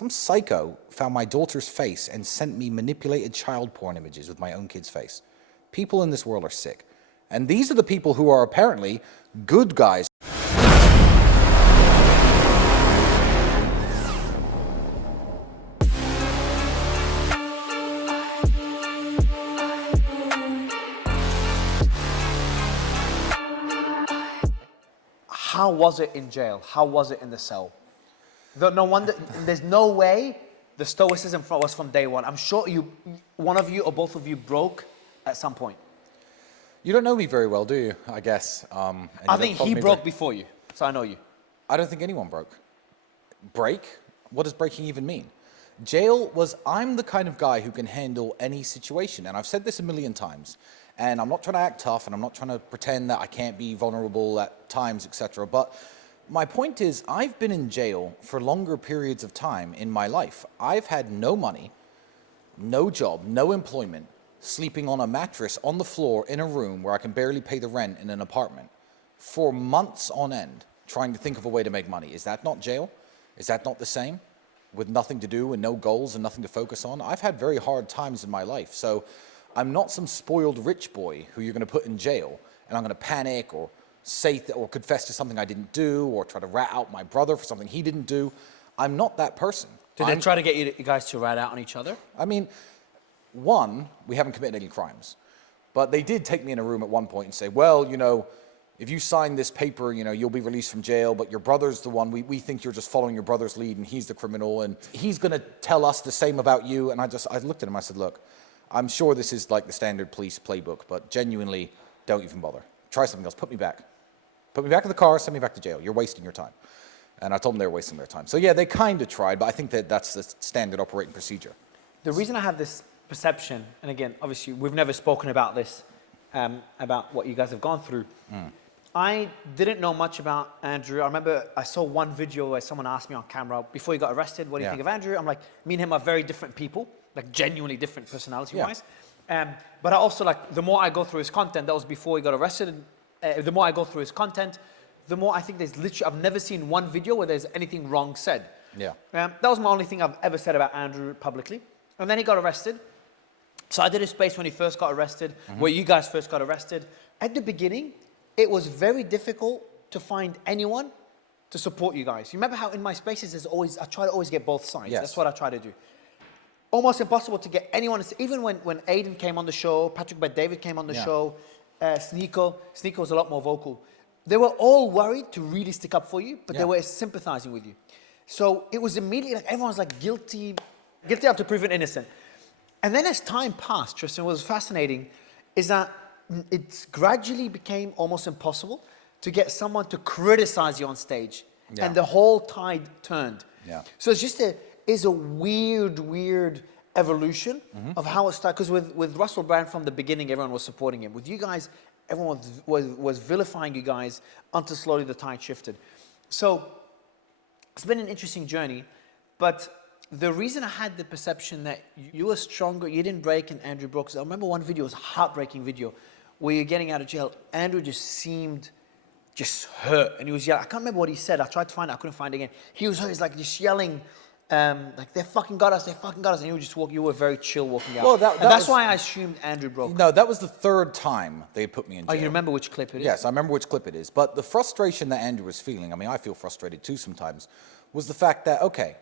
some psycho found my daughter's face and sent me manipulated child porn images with my own kid's face. People in this world are sick. And these are the people who are apparently good guys. How was it in jail? How was it in the cell? No wonder, there's no way the stoicism was from day one. I'm sure one of you or both of you broke at some point. You don't know me very well, do you? I guess. I think he broke before you, so I know you. I don't think anyone broke. Break? What does breaking even mean? Jail was, I'm the kind of guy who can handle any situation, and I've said this a million times, and I'm not trying to act tough, and I'm not trying to pretend that I can't be vulnerable at times, etc. But my point is, I've been in jail for longer periods of time in my life. I've had no money, no job, no employment, sleeping on a mattress on the floor in a room where I can barely pay the rent in an apartment for months on end, trying to think of a way to make money. Is that not jail? Is that not the same? With nothing to do and no goals and nothing to focus on? I've had very hard times in my life, so I'm not some spoiled rich boy who you're going to put in jail and I'm going to panic or say or confess to something I didn't do or try to rat out my brother for something he didn't do. I'm not that person. Did they try to get you guys to rat out on each other? I mean, one, we haven't committed any crimes, but they did take me in a room at one point and say, well, you know, if you sign this paper, you know, you'll be released from jail, but your brother's the one, we think you're just following your brother's lead and he's the criminal and he's going to tell us the same about you. And I looked at him, I said, look, I'm sure this is like the standard police playbook, but genuinely don't even bother. Try something else, put me back. Put me back in the car, send me back to jail. You're wasting your time. And I told them they were wasting their time. So yeah, they kind of tried, but I think that that's the standard operating procedure. The reason I have this perception, and again, obviously we've never spoken about this, about what you guys have gone through. I didn't know much about Andrew. I remember I saw one video where someone asked me on camera, before he got arrested, what do you think of Andrew? I'm like, me and him are very different people, like genuinely different personality-wise. But I also, like, the more I go through his content, that was before he got arrested, the more I go through his content, the more I think there's literally, I've never seen one video where there's anything wrong said. That was my only thing I've ever said about Andrew publicly. And then he got arrested. So I did a space when he first got arrested, where you guys first got arrested. At the beginning, it was very difficult to find anyone to support you guys. You remember how in my spaces, I try to always get both sides. That's what I try to do. Almost impossible to get anyone, even when Aiden came on the show, Patrick Bet-David came on the show, Sneeko was a lot more vocal. They were all worried to really stick up for you, but they were sympathizing with you. So it was immediately like everyone's like guilty up to proven innocent. And then as time passed, Tristan, what was fascinating is that it gradually became almost impossible to get someone to criticize you on stage. And the whole tide turned. So it's just a weird evolution of how it started. Because with Russell Brand from the beginning, everyone was supporting him. With you guys, everyone was vilifying you guys until slowly the tide shifted. So it's been an interesting journey, but the reason I had the perception that you were stronger, you didn't break and Andrew broke. I remember one video, it was a heartbreaking video, where you're getting out of jail. Andrew just seemed hurt, and he was yelling. I can't remember what he said. I tried to find it, I couldn't find it again. He was hurt, he's like just yelling, like they fucking got us, and you were just walking. You were very chill walking out. Well, that's why I assumed Andrew broke. No, that was the third time they put me in jail. Oh, you remember which clip it is? Yes, I remember which clip it is. But the frustration that Andrew was feeling, I mean, I feel frustrated too sometimes, was the fact that, okay,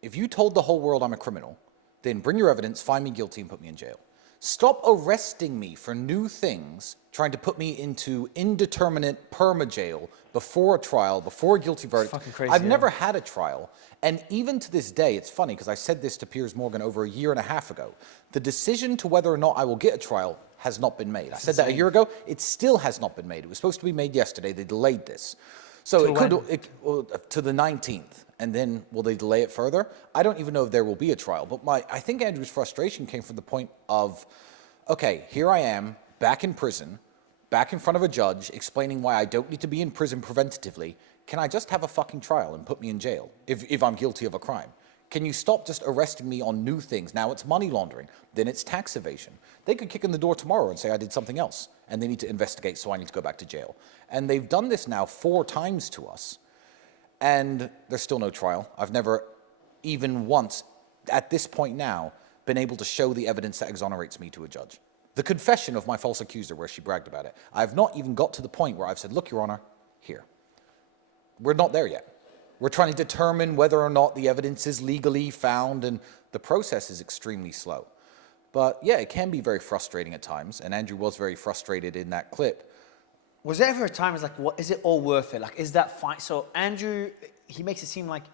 if you told the whole world I'm a criminal, then bring your evidence, find me guilty, and put me in jail. Stop arresting me for new things, trying to put me into indeterminate perma-jail before a trial, before a guilty verdict. Fucking crazy, I've never had a trial. And even to this day, it's funny, because I said this to Piers Morgan over a year and a half ago. The decision to whether or not I will get a trial has not been made. I said that a year ago. It still has not been made. It was supposed to be made yesterday. They delayed this. So to the 19th. And then will they delay it further? I don't even know if there will be a trial. But I think Andrew's frustration came from the point of, okay, here I am, back in prison, back in front of a judge, explaining why I don't need to be in prison preventatively. Can I just have a fucking trial and put me in jail if I'm guilty of a crime? Can you stop just arresting me on new things? Now it's money laundering, then it's tax evasion. They could kick in the door tomorrow and say I did something else, and they need to investigate, so I need to go back to jail. And they've done this now 4 times to us. And there's still no trial. I've never even once, at this point now, been able to show the evidence that exonerates me to a judge. The confession of my false accuser where she bragged about it, I've not even got to the point where I've said, look, Your Honor, here. We're not there yet. We're trying to determine whether or not the evidence is legally found, and the process is extremely slow. But yeah, it can be very frustrating at times, and Andrew was very frustrated in that clip. Was there ever a time it's like, what, is it all worth it? Like, is that fight? So Andrew, he makes it seem like,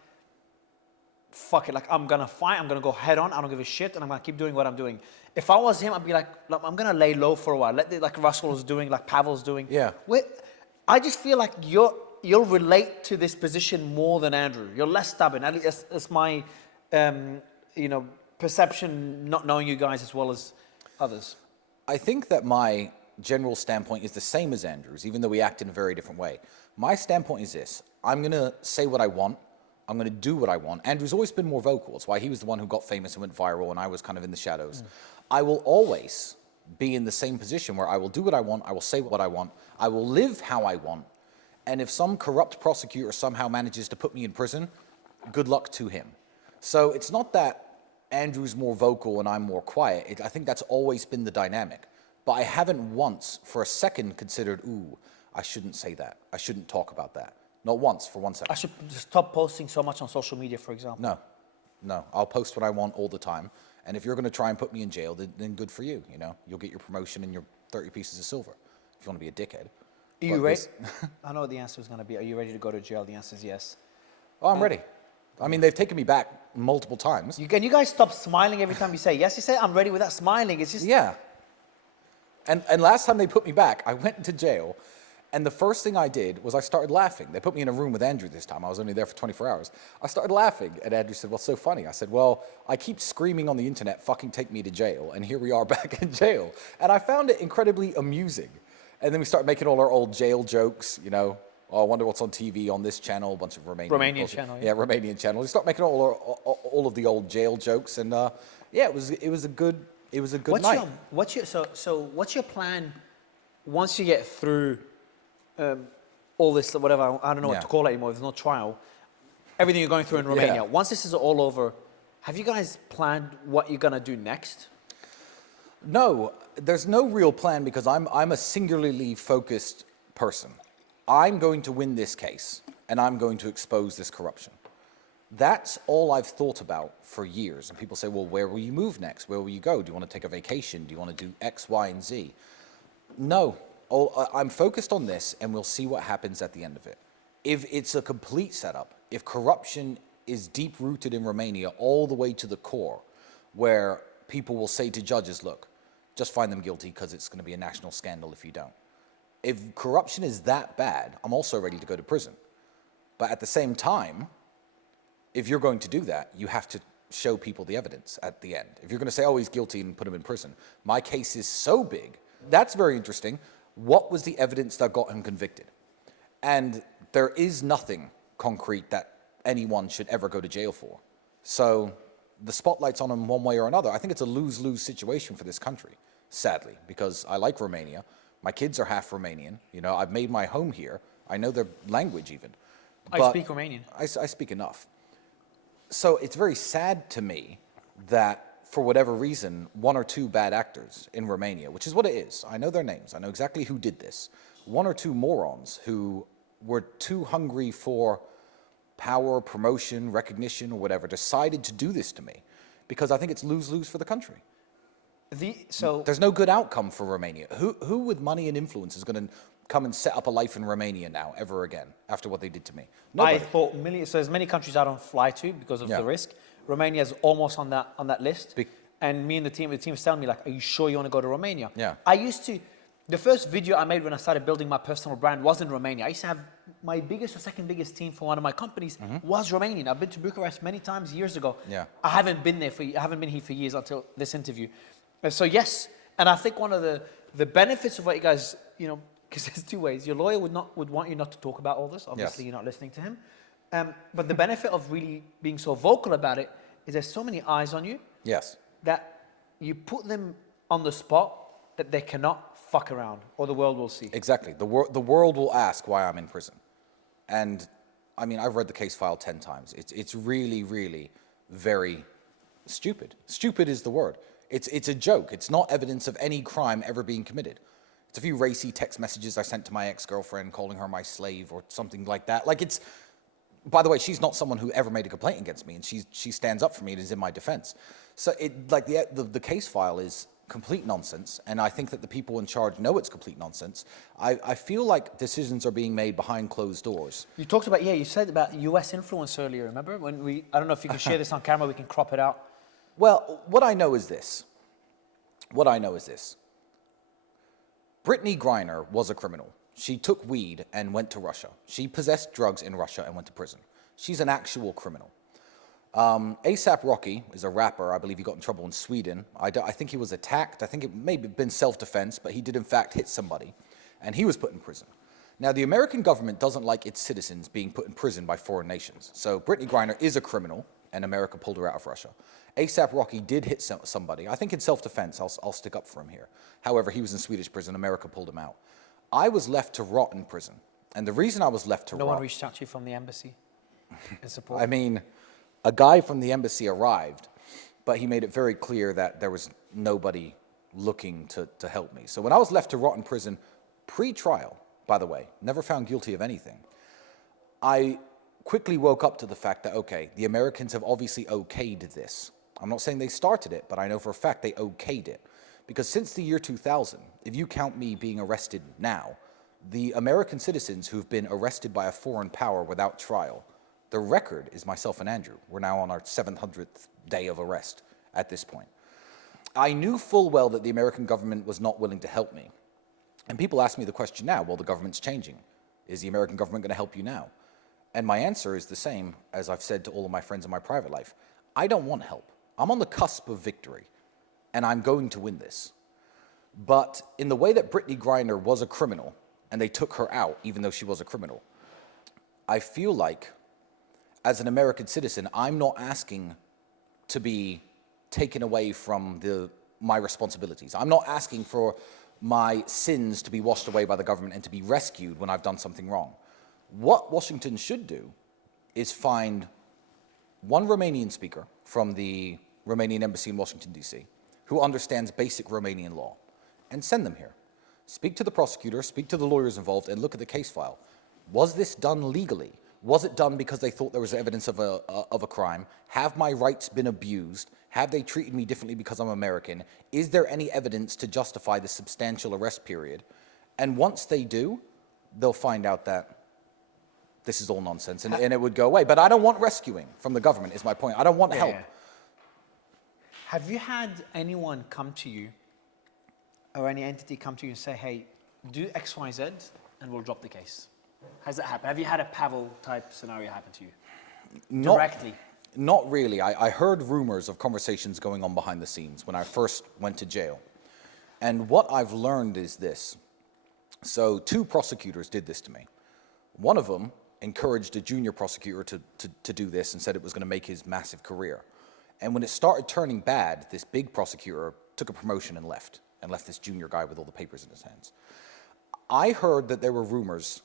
fuck it, like I'm gonna fight, I'm gonna go head on, I don't give a shit, and I'm gonna keep doing what I'm doing. If I was him, I'd be like I'm gonna lay low for a while, like Russell's doing, like Pavel's doing. Yeah. I just feel like you'll relate to this position more than Andrew. You're less stubborn. At least that's my, perception, not knowing you guys as well as others. I think that my general standpoint is the same as Andrew's, even though we act in a very different way. My standpoint is this: I'm gonna say what I want. I'm going to do what I want. Andrew's always been more vocal. It's why he was the one who got famous and went viral, and I was kind of in the shadows. I will always be in the same position where I will do what I want, I will say what I want, I will live how I want, and if some corrupt prosecutor somehow manages to put me in prison, good luck to him. So it's not that Andrew's more vocal and I'm more quiet. I think that's always been the dynamic. But I haven't once for a second considered, ooh, I shouldn't say that. I shouldn't talk about that. Not once, for 1 second. I should stop posting so much on social media, for example. No. I'll post what I want all the time. And if you're going to try and put me in jail, then good for you. You'll get your promotion and your 30 pieces of silver if you want to be a dickhead. Are you ready? I know what the answer is going to be. Are you ready to go to jail? The answer is yes. Oh, I'm ready. I mean, they've taken me back multiple times. You guys stop smiling every time you say yes. You say I'm ready without smiling. It's just... Yeah. And last time they put me back, I went into jail. And the first thing I did was I started laughing. They put me in a room with Andrew this time. I was only there for 24 hours. I started laughing, and Andrew said, what's so funny? I said, well, I keep screaming on the internet, fucking take me to jail, and here we are back in jail. And I found it incredibly amusing. And then we started making all our old jail jokes, oh, I wonder what's on TV on this channel, a bunch of Romanian channel. Yeah, Romanian channel. We started making all of the old jail jokes, and yeah, it was a good night. What's your plan once you get through all this, whatever, I don't know what to call it anymore, there's no trial, everything you're going through in Romania. Yeah. Once this is all over, have you guys planned what you're going to do next? No, there's no real plan because I'm a singularly focused person. I'm going to win this case, and I'm going to expose this corruption. That's all I've thought about for years. And people say, well, where will you move next? Where will you go? Do you want to take a vacation? Do you want to do X, Y, and Z? No. I'm focused on this, and we'll see what happens at the end of it. If it's a complete setup, if corruption is deep-rooted in Romania all the way to the core, where people will say to judges, look, just find them guilty because it's going to be a national scandal if you don't. If corruption is that bad, I'm also ready to go to prison. But at the same time, if you're going to do that, you have to show people the evidence at the end. If you're going to say, oh, he's guilty and put him in prison, my case is so big. That's very interesting. What was the evidence that got him convicted? And there is nothing concrete that anyone should ever go to jail for. So the spotlight's on him one way or another. I think it's a lose-lose situation for this country, sadly, because I like Romania. My kids are half Romanian. I've made my home here. I know their language even. I speak Romanian. I speak enough. So it's very sad to me that for whatever reason, one or two bad actors in Romania, which is what it is. I know their names. I know exactly who did this. One or two morons who were too hungry for power, promotion, recognition, or whatever, decided to do this to me because I think it's lose-lose for the country. There's no good outcome for Romania. Who with money and influence is going to come and set up a life in Romania now, ever again, after what they did to me? Nobody. I thought so there's many countries I don't fly to because of the risk. Romania is almost on that list. And me and the team's telling me, like, are you sure you want to go to Romania? Yeah. The first video I made when I started building my personal brand was in Romania. I used to have my biggest or second biggest team for one of my companies was Romanian. I've been to Bucharest many times years ago. Yeah. I haven't been here for years until this interview. So yes, and I think one of the benefits of what you guys, because there's two ways. Your lawyer would want you not to talk about all this. Obviously, You're not listening to him. But the benefit of really being so vocal about it is there's so many eyes on you. Yes. That you put them on the spot that they cannot fuck around, or the world will see. Exactly. The world will ask why I'm in prison. And, I mean, I've read the case file 10 times. It's really, really very stupid. Stupid is the word. It's a joke. It's not evidence of any crime ever being committed. It's a few racy text messages I sent to my ex-girlfriend calling her my slave or something like that. Like it's, by the way, she's not someone who ever made a complaint against me, and she stands up for me and is in my defense. So the case file is complete nonsense, and I think that the people in charge know it's complete nonsense. I feel like decisions are being made behind closed doors. You talked about, you said about US influence earlier, remember? I don't know if you can share this on camera, we can crop it out. Well, what I know is this. Brittany Griner was a criminal. She took weed and went to Russia. She possessed drugs in Russia and went to prison. She's an actual criminal. A$AP Rocky is a rapper. I believe he got in trouble in Sweden. I think he was attacked. I think it may have been self-defense, but he did in fact hit somebody, and he was put in prison. Now, the American government doesn't like its citizens being put in prison by foreign nations. So Brittany Griner is a criminal, and America pulled her out of Russia. A$AP Rocky did hit somebody. I think in self-defense. I'll stick up for him here. However, he was in Swedish prison. America pulled him out. I was left to rot in prison. And the reason I was left to rot... No one reached out to you from the embassy in support? I mean, a guy from the embassy arrived, but he made it very clear that there was nobody looking to help me. So when I was left to rot in prison, pre-trial, by the way, never found guilty of anything, I quickly woke up to the fact that, okay, the Americans have obviously okayed this. I'm not saying they started it, but I know for a fact they okayed it. Because since the year 2000, if you count me being arrested now, the American citizens who've been arrested by a foreign power without trial, the record is myself and Andrew. We're now on our 700th day of arrest at this point. I knew full well that the American government was not willing to help me. And people ask me the question now, well, the government's changing. Is the American government going to help you now? And my answer is the same as I've said to all of my friends in my private life. I don't want help. I'm on the cusp of victory, and I'm going to win this. But in the way that Brittany Griner was a criminal, and they took her out even though she was a criminal, I feel like, as an American citizen, I'm not asking to be taken away from my responsibilities. I'm not asking for my sins to be washed away by the government and to be rescued when I've done something wrong. What Washington should do is find one Romanian speaker from the Romanian embassy in Washington, D.C., who understands basic Romanian law, and send them here. Speak to the prosecutor, speak to the lawyers involved, and look at the case file. Was this done legally? Was it done because they thought there was evidence of a crime? Have my rights been abused? Have they treated me differently because I'm American? Is there any evidence to justify the substantial arrest period? And once they do, they'll find out that this is all nonsense, and it would go away. But I don't want rescuing from the government, is my point. I don't want help. Have you had anyone come to you, or any entity come to you and say, hey, do X, Y, Z, and we'll drop the case? Has that happened? Have you had a Pavel-type scenario happen to you? Directly? Not really. I heard rumors of conversations going on behind the scenes when I first went to jail. And what I've learned is this. So 2 prosecutors did this to me. One of them encouraged a junior prosecutor to do this and said it was going to make his massive career. And when it started turning bad, this big prosecutor took a promotion and left this junior guy with all the papers in his hands. I heard that there were rumors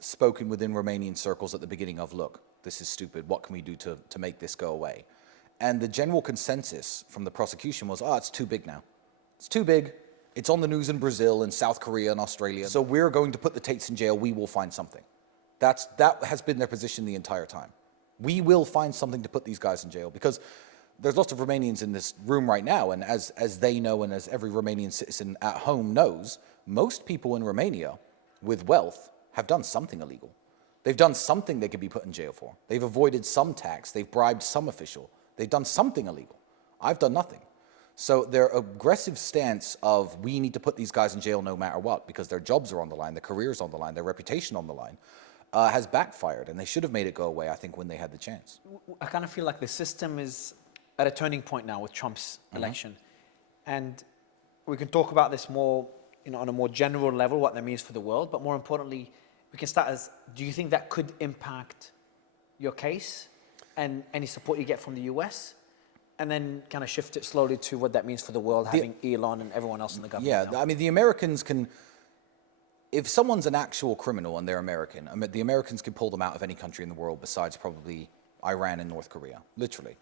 spoken within Romanian circles at the beginning of, look, this is stupid, what can we do to make this go away? And the general consensus from the prosecution was, it's too big now. It's too big. It's on the news in Brazil and South Korea and Australia. So we're going to put the Tates in jail. We will find something. That has been their position the entire time. We will find something to put these guys in jail, because there's lots of Romanians in this room right now, and as they know, and as every Romanian citizen at home knows, most people in Romania with wealth have done something illegal. They've done something they could be put in jail for. They've avoided some tax. They've bribed some official. They've done something illegal. I've done nothing. So their aggressive stance of, we need to put these guys in jail no matter what, because their jobs are on the line, their careers on the line, their reputation on the line, has backfired, and they should have made it go away, I think, when they had the chance. I kind of feel like the system is at a turning point now with Trump's election. And we can talk about this more, on a more general level, what that means for the world, but more importantly, we can start as, do you think that could impact your case and any support you get from the US? And then kind of shift it slowly to what that means for the world, having Elon and everyone else in the government. Yeah, I mean, the Americans can, if someone's an actual criminal and they're American, I mean, the Americans can pull them out of any country in the world besides probably Iran and North Korea, literally.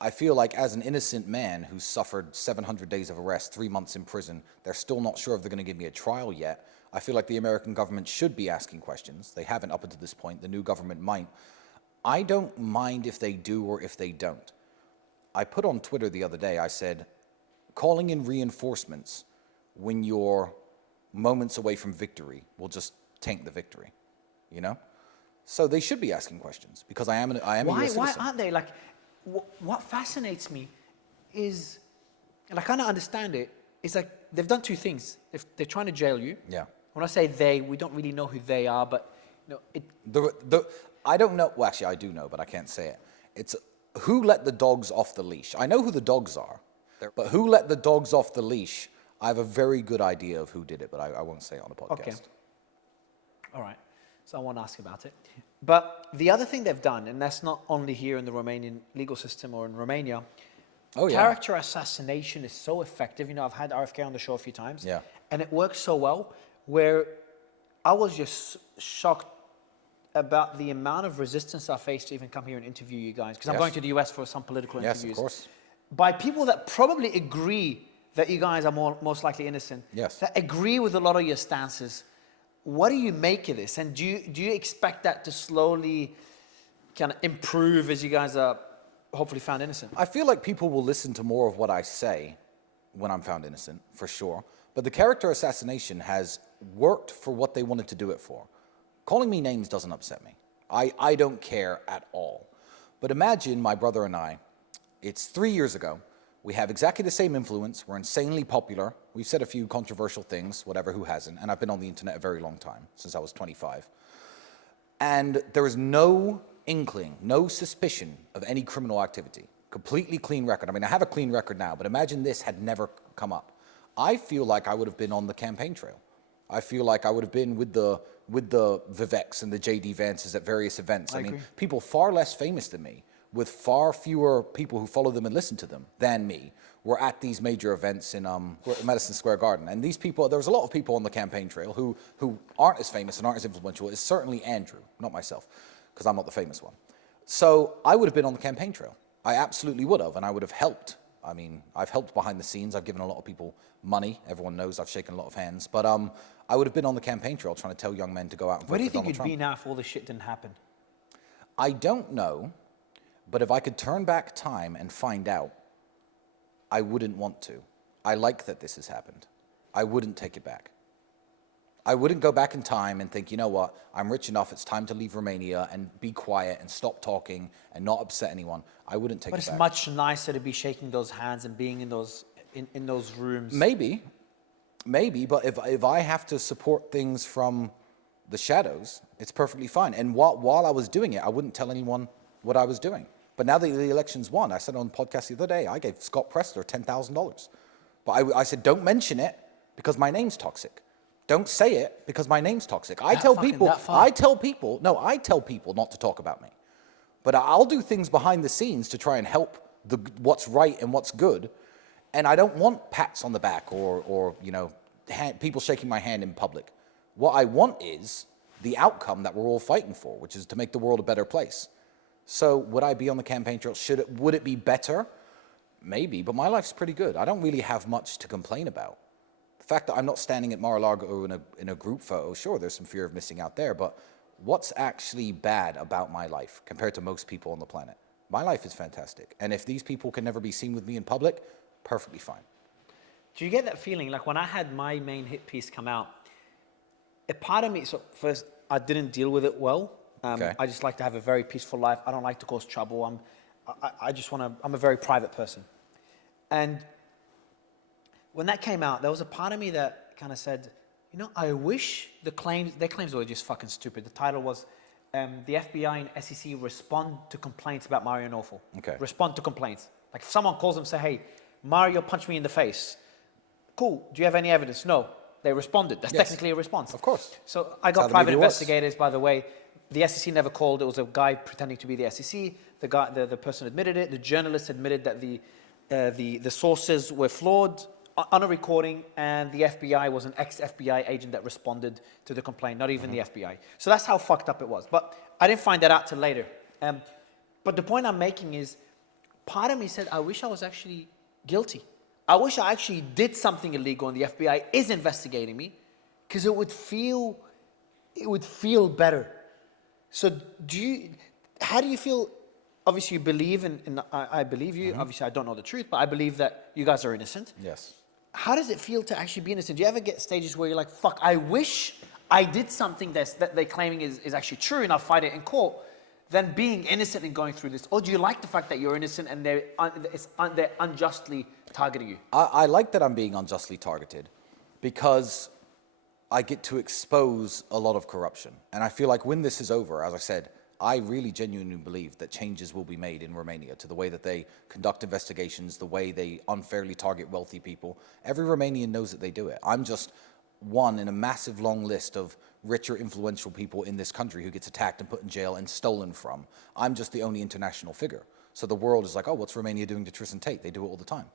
I feel like as an innocent man who's suffered 700 days of arrest, 3 months in prison, they're still not sure if they're going to give me a trial yet. I feel like the American government should be asking questions. They haven't up until this point. The new government might. I don't mind if they do or if they don't. I put on Twitter the other day, I said, calling in reinforcements when you're moments away from victory will just taint the victory, you know? So they should be asking questions because I am a US citizen. Why aren't they? Like, what fascinates me is, and I kind of understand it, is like they've done two things. If they're trying to jail you. Yeah. When I say they, we don't really know who they are, but you know, I don't know. Well, actually, I do know, but I can't say it. It's who let the dogs off the leash. I know who the dogs are, but who let the dogs off the leash? I have a very good idea of who did it, but I won't say it on the podcast. Okay. All right. So I won't ask about it. But the other thing they've done, and that's not only here in the Romanian legal system or in Romania, character assassination is so effective. You know, I've had RFK on the show a few times. Yeah. And it works so well where I was just shocked about the amount of resistance I faced to even come here and interview you guys. Because I'm going to the US for some political interviews. Yes, of course. By people that probably agree that you guys are most likely innocent. Yes. That agree with a lot of your stances. What do you make of this? And do you expect that to slowly kind of improve as you guys are hopefully found innocent? I feel like people will listen to more of what I say when I'm found innocent, for sure. But the character assassination has worked for what they wanted to do it for. Calling me names doesn't upset me. I don't care at all. But imagine my brother and I, it's 3 years ago. We have exactly the same influence. We're insanely popular. We've said a few controversial things, whatever, who hasn't? And I've been on the internet a very long time, since I was 25. And there is no inkling, no suspicion of any criminal activity. Completely clean record. I mean, I have a clean record now, but imagine this had never come up. I feel like I would have been on the campaign trail. I feel like I would have been with the Viveks and the J.D. Vances at various events. I mean, people far less famous than me, with far fewer people who follow them and listen to them than me, were at these major events in Madison Square Garden. And these people, there was a lot of people on the campaign trail who aren't as famous and aren't as influential as certainly Andrew, not myself, because I'm not the famous one. So I would have been on the campaign trail. I absolutely would have, and I would have helped. I mean, I've helped behind the scenes. I've given a lot of people money. Everyone knows I've shaken a lot of hands. But I would have been on the campaign trail trying to tell young men to go out and vote for Donald Trump. Where do you think you'd be now if all this shit didn't happen? I don't know, but if I could turn back time and find out, I wouldn't want to. I like that this has happened. I wouldn't take it back. I wouldn't go back in time and think, you know what, I'm rich enough, it's time to leave Romania and be quiet and stop talking and not upset anyone. I wouldn't take it back. But it's much nicer to be shaking those hands and being in those rooms. Maybe, but if I have to support things from the shadows, it's perfectly fine. And while I was doing it, I wouldn't tell anyone what I was doing. But now that the election's won, I said on the podcast the other day, I gave Scott Pressler $10,000. But I said, don't mention it because my name's toxic. Don't say it because my name's toxic. I tell people not to talk about me. But I'll do things behind the scenes to try and help what's right and what's good. And I don't want pats on the back or people shaking my hand in public. What I want is the outcome that we're all fighting for, which is to make the world a better place. So would I be on the campaign trail? Would it be better? Maybe, but my life's pretty good. I don't really have much to complain about. The fact that I'm not standing at Mar-a-Lago in a group photo, sure, there's some fear of missing out there, but what's actually bad about my life compared to most people on the planet? My life is fantastic. And if these people can never be seen with me in public, perfectly fine. Do you get that feeling? Like when I had my main hit piece come out, a part of me, so first, I didn't deal with it well. Okay. I just like to have a very peaceful life. I don't like to cause trouble. I'm a very private person. And when that came out, there was a part of me that kind of said, I wish their claims were just fucking stupid. The title was, the FBI and SEC respond to complaints about Mario Nawfal. Okay. Respond to complaints. Like if someone calls them and say, hey, Mario punched me in the face. Cool. Do you have any evidence? No. They responded. That's technically a response. Of course. So I got private investigators, by the way. The SEC never called. It was a guy pretending to be the SEC. The person admitted it. The journalist admitted that the sources were flawed on a recording, and the FBI was an ex-FBI agent that responded to the complaint, not even the FBI. So that's how fucked up it was. But I didn't find that out till later. But the point I'm making is, part of me said, I wish I was actually guilty. I wish I actually did something illegal and the FBI is investigating me, because it would feel better. So how do you feel? Obviously, you believe I believe you. Obviously, I don't know the truth, but I believe that you guys are innocent. Yes. How does it feel to actually be innocent? Do you ever get stages where you're like, fuck, I wish I did something that they're claiming is actually true and I'll fight it in court, than being innocent and going through this? Or do you like the fact that you're innocent and they're unjustly targeting you? I like that I'm being unjustly targeted because I get to expose a lot of corruption. And I feel like when this is over, as I said, I really genuinely believe that changes will be made in Romania to the way that they conduct investigations, the way they unfairly target wealthy people. Every Romanian knows that they do it. I'm just one in a massive long list of richer, influential people in this country who gets attacked and put in jail and stolen from. I'm just the only international figure. So the world is like, oh, what's Romania doing to Tristan Tate? They do it all the time.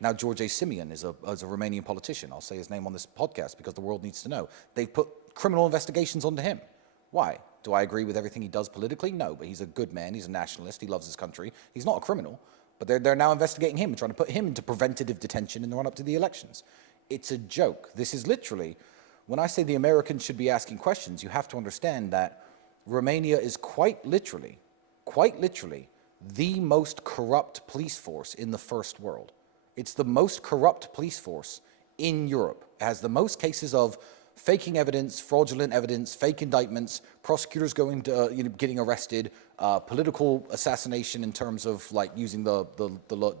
Now, George A. Simeon is a Romanian politician. I'll say his name on this podcast because the world needs to know. They've put criminal investigations onto him. Why? Do I agree with everything he does politically? No, but he's a good man. He's a nationalist. He loves his country. He's not a criminal, but they're now investigating him and trying to put him into preventative detention in the run-up to the elections. It's a joke. This is literally, when I say the Americans should be asking questions, you have to understand that Romania is quite literally, the most corrupt police force in the first world. It's the most corrupt police force in Europe. It has the most cases of faking evidence, fraudulent evidence, fake indictments, prosecutors going to, getting arrested, political assassination in terms of like using the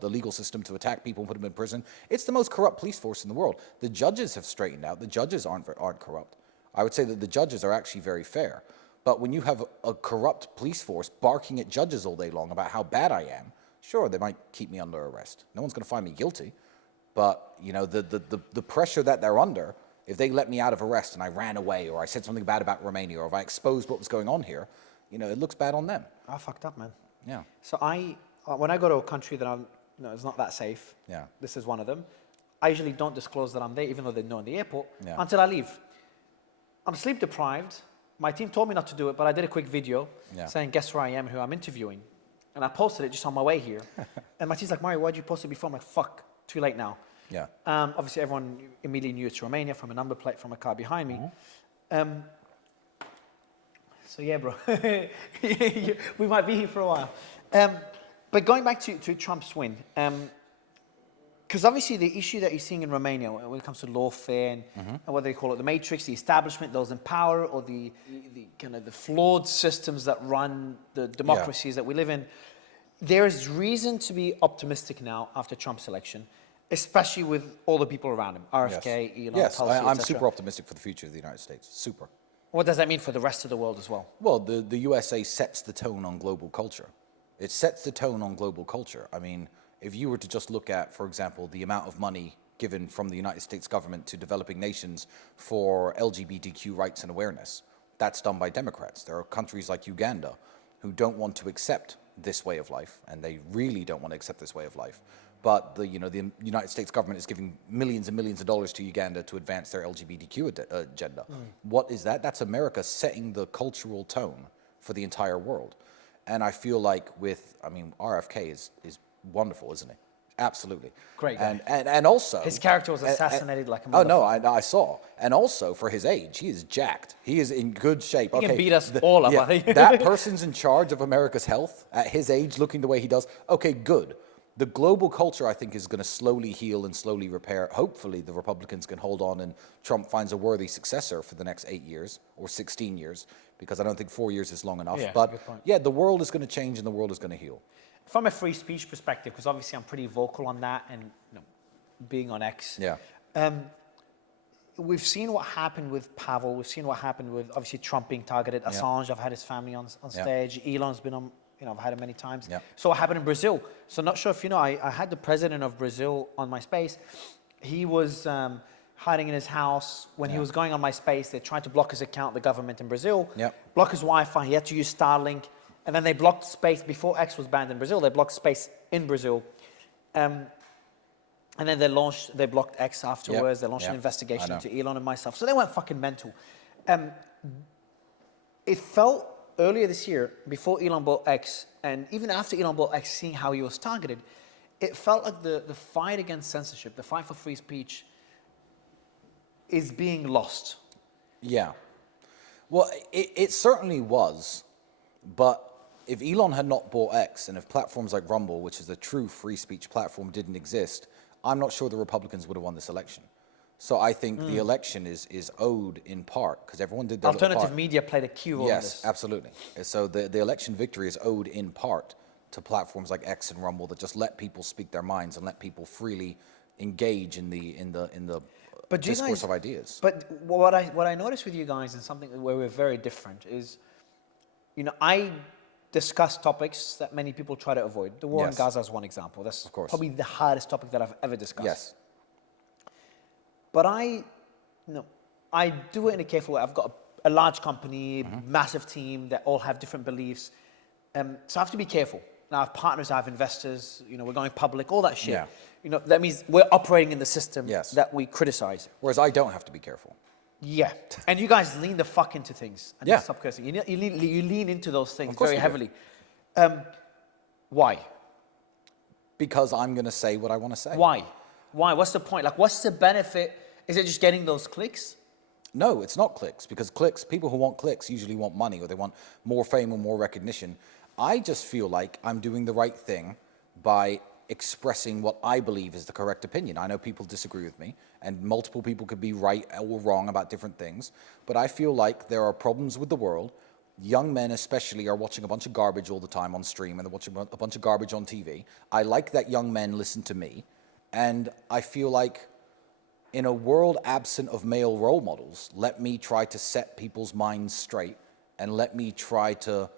legal system to attack people and put them in prison. It's the most corrupt police force in the world. The judges have straightened out. The judges aren't corrupt. I would say that the judges are actually very fair. But when you have a corrupt police force barking at judges all day long about how bad I am, sure, they might keep me under arrest. No one's going to find me guilty. But, the pressure that they're under, if they let me out of arrest and I ran away or I said something bad about Romania or if I exposed what was going on here, it looks bad on them. I fucked up, man. Yeah. So when I go to a country that it's not that safe, Yeah. this is one of them, I usually don't disclose that I'm there, even though they know in the airport, Yeah. until I leave. I'm sleep deprived. My team told me not to do it, but I did a quick video saying, guess where I am, who I'm interviewing. And I posted it just on my way here. And my team's like, Mario, why'd you post it before? I'm like, fuck, too late now. Yeah. Obviously, everyone immediately knew it's Romania from a number plate from a car behind me. So yeah, bro, we might be here for a while. But going back to Trump's win, because obviously the issue that you're seeing in Romania when it comes to lawfare and what they call it, the matrix, the establishment, those in power, or the kind of the flawed systems that run the democracies that we live in, there is reason to be optimistic now after Trump's election, especially with all the people around him, RFK, Elon, yes, Tulsi, I'm etc. super optimistic for the future of the United States. Super. What does that mean for the rest of the world as well? Well, the USA sets the tone on global culture. It sets the tone on global culture. I mean, if you were to just look at, for example, the amount of money given from the United States government to developing nations for LGBTQ rights and awareness, that's done by Democrats. There are countries like Uganda who don't want to accept this way of life, and they really don't want to accept this way of life. But the United States government is giving millions and millions of dollars to Uganda to advance their LGBTQ agenda. What is that? That's America setting the cultural tone for the entire world. And I feel like RFK is wonderful, isn't he? Absolutely. Great guy. And also... His character was assassinated like a motherfucker. Oh, no, I saw. And also, for his age, he is jacked. He is in good shape. He can beat us all up, I think. That person's in charge of America's health at his age, looking the way he does. Okay, good. The global culture, I think, is going to slowly heal and slowly repair. Hopefully, the Republicans can hold on and Trump finds a worthy successor for the next 8 years or 16 years, because I don't think 4 years is long enough. Yeah, but good point. yeah, the world is going to change and the world is going to heal. From a free speech perspective, because obviously I'm pretty vocal on that and being on X. Yeah. We've seen what happened with Pavel. We've seen what happened with, obviously, Trump being targeted. Assange, I've had his family on stage. Elon's been on, I've had him many times. Yeah. So what happened in Brazil? So not sure if you know, I had the president of Brazil on my space. He was hiding in his house. When he was going on my space, they tried to block his account, the government in Brazil. Yeah. Block his Wi-Fi. He had to use Starlink. And then they blocked space before X was banned in Brazil. They blocked space in Brazil. And then they blocked X afterwards. They launched an investigation into Elon and myself. So they went fucking mental. It felt earlier this year, before Elon bought X, and even after Elon bought X, seeing how he was targeted, it felt like the fight against censorship, the fight for free speech, is being lost. Yeah. Well, it certainly was, but if Elon had not bought X and if platforms like Rumble, which is a true free speech platform, didn't exist, I'm not sure the Republicans would have won this election. So I think the election is owed in part because everyone did their little Alternative part. media played a key role in this. Yes, absolutely. So the election victory is owed in part to platforms like X and Rumble that just let people speak their minds and let people freely engage in the discourse of ideas. But what I noticed with you guys and something where we're very different is, I discuss topics that many people try to avoid. The war in Yes. Gaza is one example. That's Of course. probably the hardest topic that I've ever discussed. Yes. But I do it in a careful way. I've got a large company, massive team that all have different beliefs. So I have to be careful. Now I have partners, I have investors, we're going public, all that shit. Yeah. That means we're operating in the system Yes. that we criticize. Whereas I don't have to be careful. Yeah. And you guys lean the fuck into things. And Yeah. stop cursing. You lean into those things Of course very we do. heavily. Why? Because I'm going to say what I want to say. Why? What's the point? Like, what's the benefit? Is it just getting those clicks? No, it's not clicks, because people who want clicks usually want money or they want more fame or more recognition. I just feel like I'm doing the right thing by expressing what I believe is the correct opinion. I know people disagree with me, and multiple people could be right or wrong about different things, but I feel like there are problems with the world. Young men especially are watching a bunch of garbage all the time on stream, and they're watching a bunch of garbage on TV. I like that young men listen to me, and I feel like in a world absent of male role models, let me try to set people's minds straight and let me try to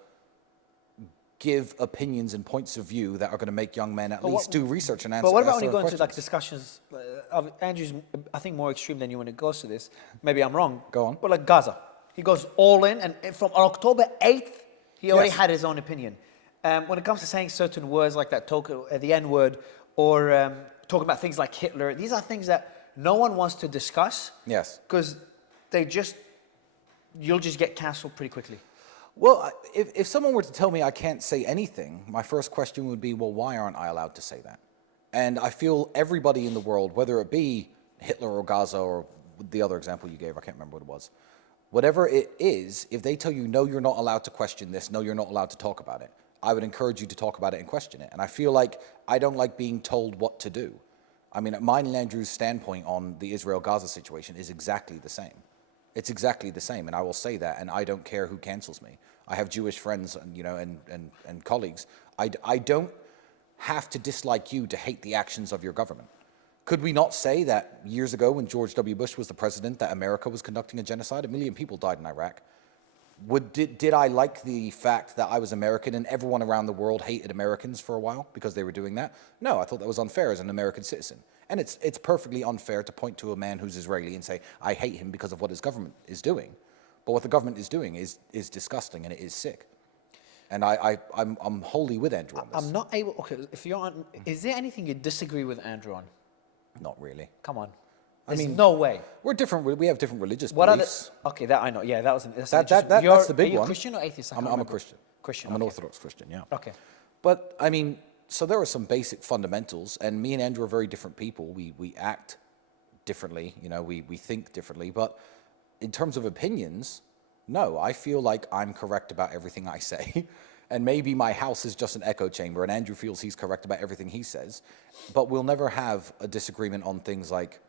give opinions and points of view that are going to make young men at least do research and answer. But what about when you their go into like questions. discussions? Andrew's, I think, more extreme than you when it goes to this. Maybe I'm wrong. Go on. But like Gaza, he goes all in, and from October 8th, he already Yes. had his own opinion. When it comes to saying certain words like that, the N word, or talking about things like Hitler, these are things that no one wants to discuss. Yes. Because you'll just get cancelled pretty quickly. Well, if someone were to tell me I can't say anything, my first question would be, well, why aren't I allowed to say that? And I feel everybody in the world, whether it be Hitler or Gaza or the other example you gave, I can't remember what it was, whatever it is, if they tell you, no, you're not allowed to question this, no, you're not allowed to talk about it, I would encourage you to talk about it and question it. And I feel like I don't like being told what to do. I mean, mine and Andrew's standpoint on the Israel-Gaza situation is exactly the same. It's exactly the same, and I will say that, and I don't care who cancels me. I have Jewish friends, and colleagues. I don't have to dislike you to hate the actions of your government. Could we not say that years ago when George W. Bush was the president that America was conducting a genocide? 1 million people died in Iraq. Did I like the fact that I was American and everyone around the world hated Americans for a while because they were doing that? No, I thought that was unfair as an American citizen. And it's perfectly unfair to point to a man who's Israeli and say, I hate him because of what his government is doing. But what the government is doing is disgusting and it is sick. And I'm wholly with Andrew on this. I'm not able. Okay, if you're on, is there anything you disagree with Andrew on? Not really. Come on. I There's mean, no way. we're different. We have different religious What beliefs. are the? Okay, that I know. Yeah, that's That's the big Are you one. Christian or atheist? I can't I'm a remember. Christian. Christian. I'm an okay. Orthodox Christian, yeah. Okay. But I mean, so there are some basic fundamentals, and me and Andrew are very different people. We act differently, we think differently. But in terms of opinions, no, I feel like I'm correct about everything I say. And maybe my house is just an echo chamber, and Andrew feels he's correct about everything he says. But we'll never have a disagreement on things like,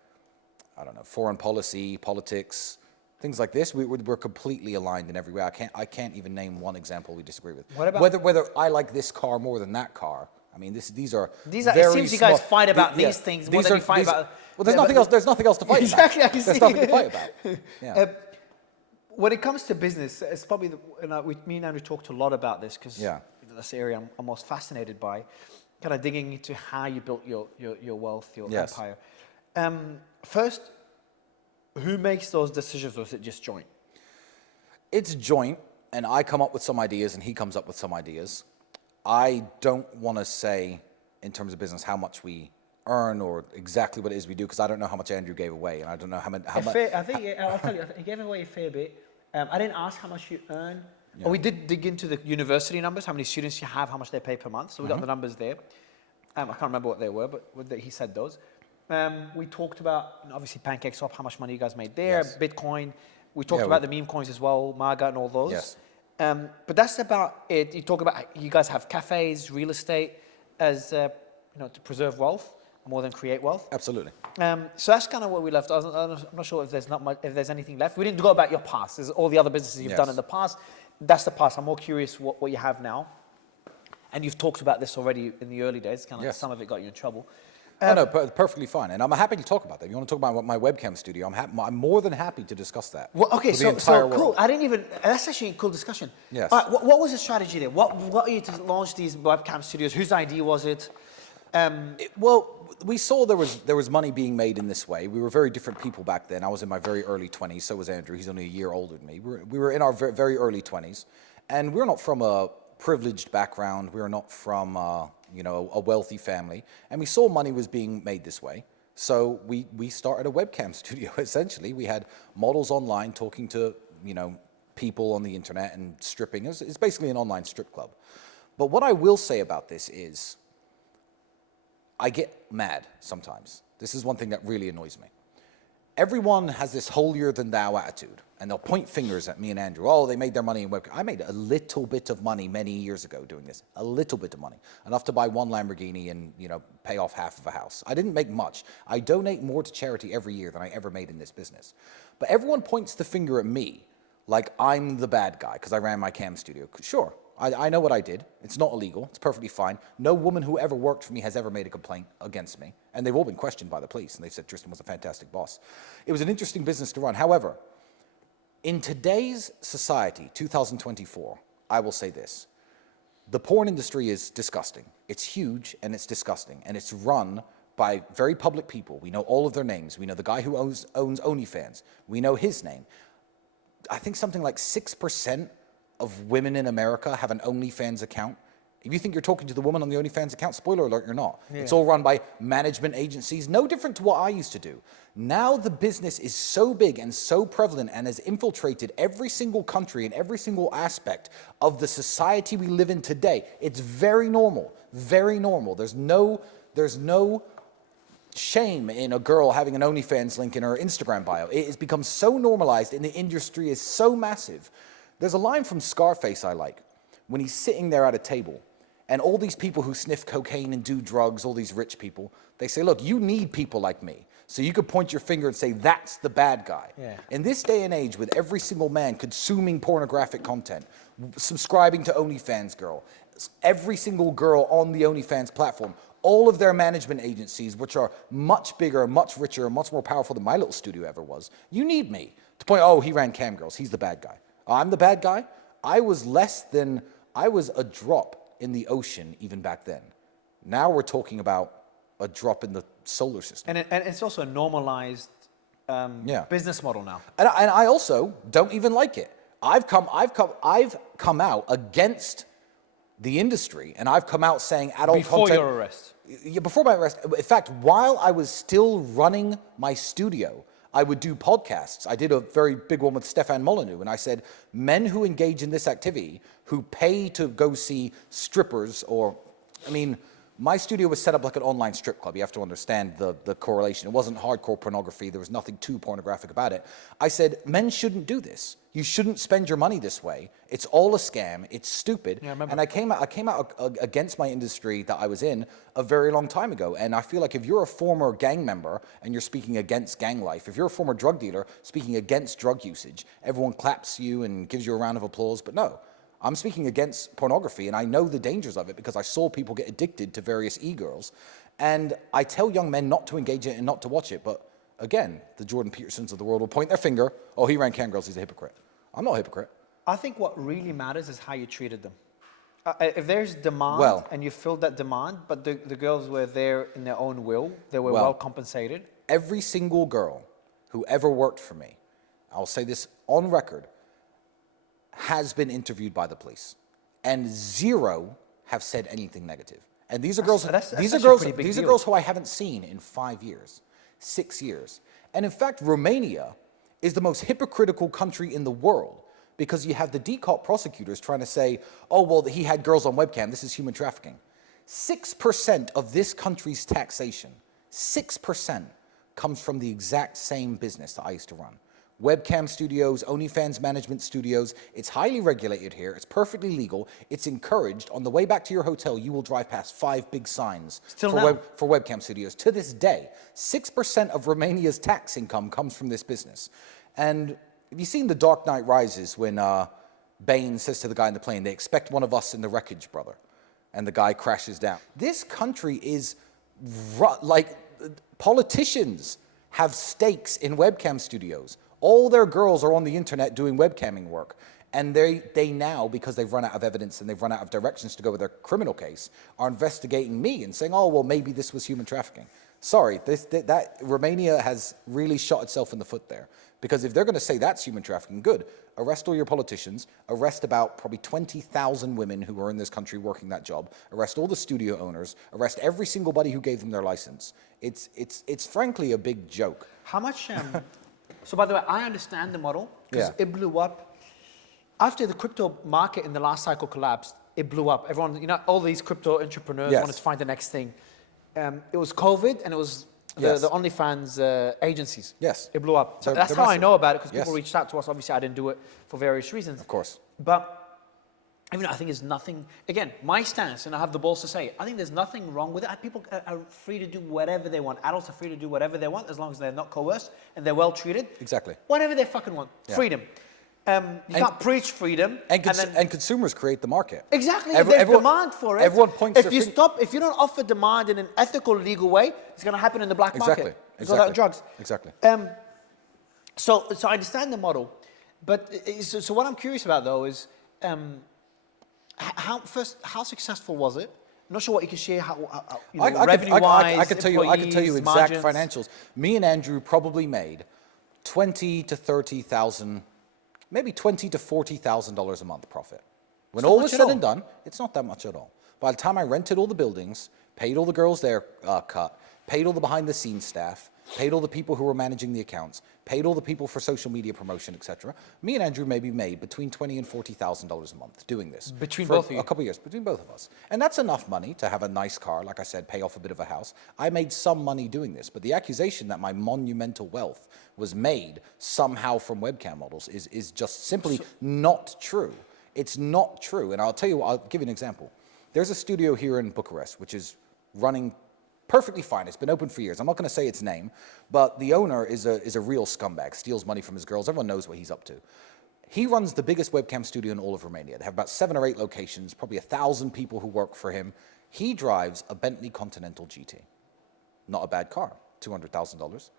I don't know, foreign policy, politics, things like this. We're completely aligned in every way. I can't even name one example we disagree with. What about whether I like this car more than that car? I mean, these are It very seems you guys small- fight about yeah, these things more than you fight about. Well, there's Yeah, nothing but- else. There's nothing else to fight Exactly, I about. can There's see. nothing to fight about. Yeah. When it comes to business, it's probably me and Andrew talked a lot about this because Yeah. that's the area I'm most fascinated by. Kind of digging into how you built your wealth, your Yes. empire. First, who makes those decisions, or is it just joint? It's joint, and I come up with some ideas, and he comes up with some ideas. I don't want to say, in terms of business, how much we earn or exactly what it is we do, because I don't know how much Andrew gave away, and I don't know how much. I think I'll tell you, he gave away a fair bit. I didn't ask how much you earn. Well, we did dig into the university numbers, how many students you have, how much they pay per month. So we got the numbers there. I can't remember what they were, but he said those. We talked about, obviously, PancakeSwap, how much money you guys made there, Bitcoin. We talked about the meme coins as well, MAGA and all those. Yes. But that's about it. You talk about, you guys have cafes, real estate as, to preserve wealth more than create wealth. Absolutely. So that's kind of where we left. I'm not sure if there's not much, if there's anything left. We didn't go about your past. There's all the other businesses you've done in the past. That's the past. I'm more curious what you have now. And you've talked about this already in the early days. Kind of some of it got you in trouble. No, perfectly fine. And I'm happy to talk about that. If you want to talk about my webcam studio, I'm more than happy to discuss that. Well, okay, so cool. I didn't even, that's actually a cool discussion. Yes. All right, what was the strategy there? What are you to launch these webcam studios? Whose idea was it? Well, we saw there was money being made in this way. We were very different people back then. I was in my very early 20s. So was Andrew. He's only a year older than me. We were in our very early 20s. And we're not from a privileged background. We're not from, a wealthy family. And we saw money was being made this way. So we started a webcam studio, essentially. We had models online talking to, people on the internet and stripping. It's basically an online strip club. But what I will say about this is, I get mad sometimes. This is one thing that really annoys me. Everyone has this holier-than-thou attitude, and they'll point fingers at me and Andrew. Oh, they made their money in webcam. I made a little bit of money many years ago doing this. A little bit of money. Enough to buy one Lamborghini and, pay off half of a house. I didn't make much. I donate more to charity every year than I ever made in this business. But everyone points the finger at me like I'm the bad guy because I ran my cam studio. Sure. I know what I did. It's not illegal. It's perfectly fine. No woman who ever worked for me has ever made a complaint against me. And they've all been questioned by the police. And they said Tristan was a fantastic boss. It was an interesting business to run. However, in today's society, 2024, I will say this. The porn industry is disgusting. It's huge and it's disgusting. And it's run by very public people. We know all of their names. We know the guy who owns OnlyFans. We know his name. I think something like 6% of women in America have an OnlyFans account. If you think you're talking to the woman on the OnlyFans account, spoiler alert, you're not. Yeah. It's all run by management agencies, no different to what I used to do. Now the business is so big and so prevalent and has infiltrated every single country and every single aspect of the society we live in today. It's very normal, very normal. There's no shame in a girl having an OnlyFans link in her Instagram bio. It has become so normalized and the industry is so massive. There's a line from Scarface I like, when he's sitting there at a table, and all these people who sniff cocaine and do drugs, all these rich people, they say, look, you need people like me. So you could point your finger and say, that's the bad guy. Yeah. In this day and age, with every single man consuming pornographic content, subscribing to OnlyFans girl, every single girl on the OnlyFans platform, all of their management agencies, which are much bigger, much richer, much more powerful than my little studio ever was, you need me to point, oh, he ran cam girls, he's the bad guy. I'm the bad guy. I was a drop in the ocean even back then. Now we're talking about a drop in the solar system. And it's also a normalized business model now. And I also don't even like it. I've come out against the industry, and I've come out saying adult before content. Your arrest. Yeah, before my arrest. In fact, while I was still running my studio, I would do podcasts. I did a very big one with Stefan Molyneux, and I said, men who engage in this activity, who pay to go see strippers my studio was set up like an online strip club. You have to understand the correlation. It wasn't hardcore pornography. There was nothing too pornographic about it. I said, men shouldn't do this. You shouldn't spend your money this way. It's all a scam. It's stupid. Yeah, and I came out against my industry that I was in a very long time ago. And I feel like if you're a former gang member and you're speaking against gang life, if you're a former drug dealer speaking against drug usage, everyone claps you and gives you a round of applause. But no. I'm speaking against pornography, and I know the dangers of it because I saw people get addicted to various e-girls. And I tell young men not to engage in it and not to watch it. But again, the Jordan Petersons of the world will point their finger, oh, he ran cam girls, he's a hypocrite. I'm not a hypocrite. I think what really matters is how you treated them. If there's demand and you filled that demand, but the girls were there in their own will, they were well compensated. Every single girl who ever worked for me, I'll say this on record, has been interviewed by the police, and 0 have said anything negative. And these are girls. These are girls who I haven't seen in 5 years, 6 years. And in fact, Romania is the most hypocritical country in the world because you have the decourt prosecutors trying to say, oh, well, he had girls on webcam, this is human trafficking. 6% of this country's taxation, 6% comes from the exact same business that I used to run. Webcam studios, OnlyFans management studios. It's highly regulated here. It's perfectly legal. It's encouraged. On the way back to your hotel, you will drive past 5 big signs for webcam studios. To this day, 6% of Romania's tax income comes from this business. And have you seen The Dark Knight Rises when Bane says to the guy in the plane, they expect one of us in the wreckage, brother. And the guy crashes down. This country is like politicians have stakes in webcam studios. All their girls are on the internet doing webcamming work. And they now, because they've run out of evidence and they've run out of directions to go with their criminal case, are investigating me and saying, oh, well, maybe this was human trafficking. Sorry, that Romania has really shot itself in the foot there. Because if they're going to say that's human trafficking, good. Arrest all your politicians, arrest about probably 20,000 women who are in this country working that job, arrest all the studio owners, arrest every single buddy who gave them their license. It's frankly a big joke. How much... So by the way, I understand the model because it blew up. After the crypto market in the last cycle collapsed, it blew up. Everyone, all these crypto entrepreneurs wanted to find the next thing. It was COVID and it was the OnlyFans agencies. Yes. It blew up. So that's how I know about it because people reached out to us. Obviously, I didn't do it for various reasons. Of course. But even I think there's nothing, again, my stance, and I have the balls to say it, I think there's nothing wrong with it. People are free to do whatever they want. Adults are free to do whatever they want as long as they're not coerced and they're well treated. Exactly. Whatever they fucking want. Yeah. Freedom. You can't preach freedom. And consumers create the market. Exactly. There's demand for it. Everyone points if you don't offer demand in an ethical, legal way, it's going to happen in the black market. Exactly. Drugs. Exactly. So I understand the model. But so what I'm curious about, though, is how successful was it? I'm not sure what you can share. Revenue-wise, I could tell you exact margins. financials. Me and Andrew probably made $20,000 to $30,000, maybe $20,000 to $40,000 a month profit. When all was said and done, it's not that much at all. By the time I rented all the buildings, paid all the girls their cut, paid all the behind-the-scenes staff, paid all the people who were managing the accounts, paid all the people for social media promotion, etc. Me and Andrew maybe made between $20,000 and $40,000 a month doing this. Between both of you? A couple of years, between both of us. And that's enough money to have a nice car, like I said, pay off a bit of a house. I made some money doing this, but the accusation that my monumental wealth was made somehow from webcam models is just simply not true. It's not true. And I'll give you an example. There's a studio here in Bucharest, which is running perfectly fine. It's been open for years. I'm not going to say its name, but the owner is a real scumbag, steals money from his girls. Everyone knows what he's up to. He runs the biggest webcam studio in all of Romania. They have about 7 or 8 locations, probably 1,000 people who work for him. He drives a Bentley Continental GT. Not a bad car, $200,000.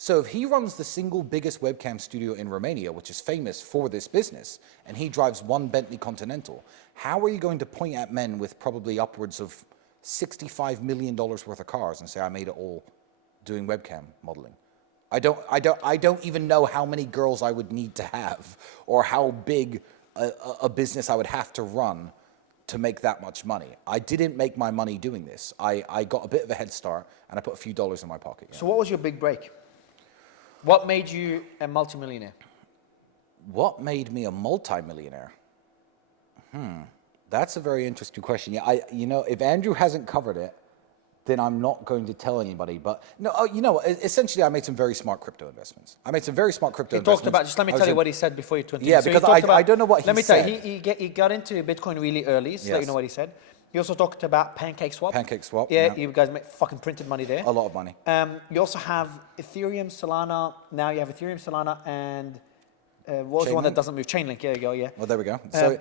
So if he runs the single biggest webcam studio in Romania, which is famous for this business, and he drives one Bentley Continental, how are you going to point at men with probably upwards of $65 million worth of cars and say, I made it all doing webcam modeling? I don't even know how many girls I would need to have or how big a business I would have to run to make that much money. I didn't make my money doing this. I got a bit of a head start and I put a few dollars in my pocket. So what was your big break? What made you a multimillionaire? What made me a multimillionaire? That's a very interesting question. Yeah, if Andrew hasn't covered it, then I'm not going to tell anybody. But no, essentially, I made some very smart crypto investments. He talked about. Just let me tell you what he said before you turned. Yeah, because I don't know what he said. Let me tell you, he got into Bitcoin really early. So let you know what he said. He also talked about Pancake Swap. Yeah, you guys fucking printed money there. A lot of money. You also have Ethereum, Solana. Now you have Ethereum, Solana, and what was the one that doesn't move? Chainlink. There you go. Yeah. Well, there we go. So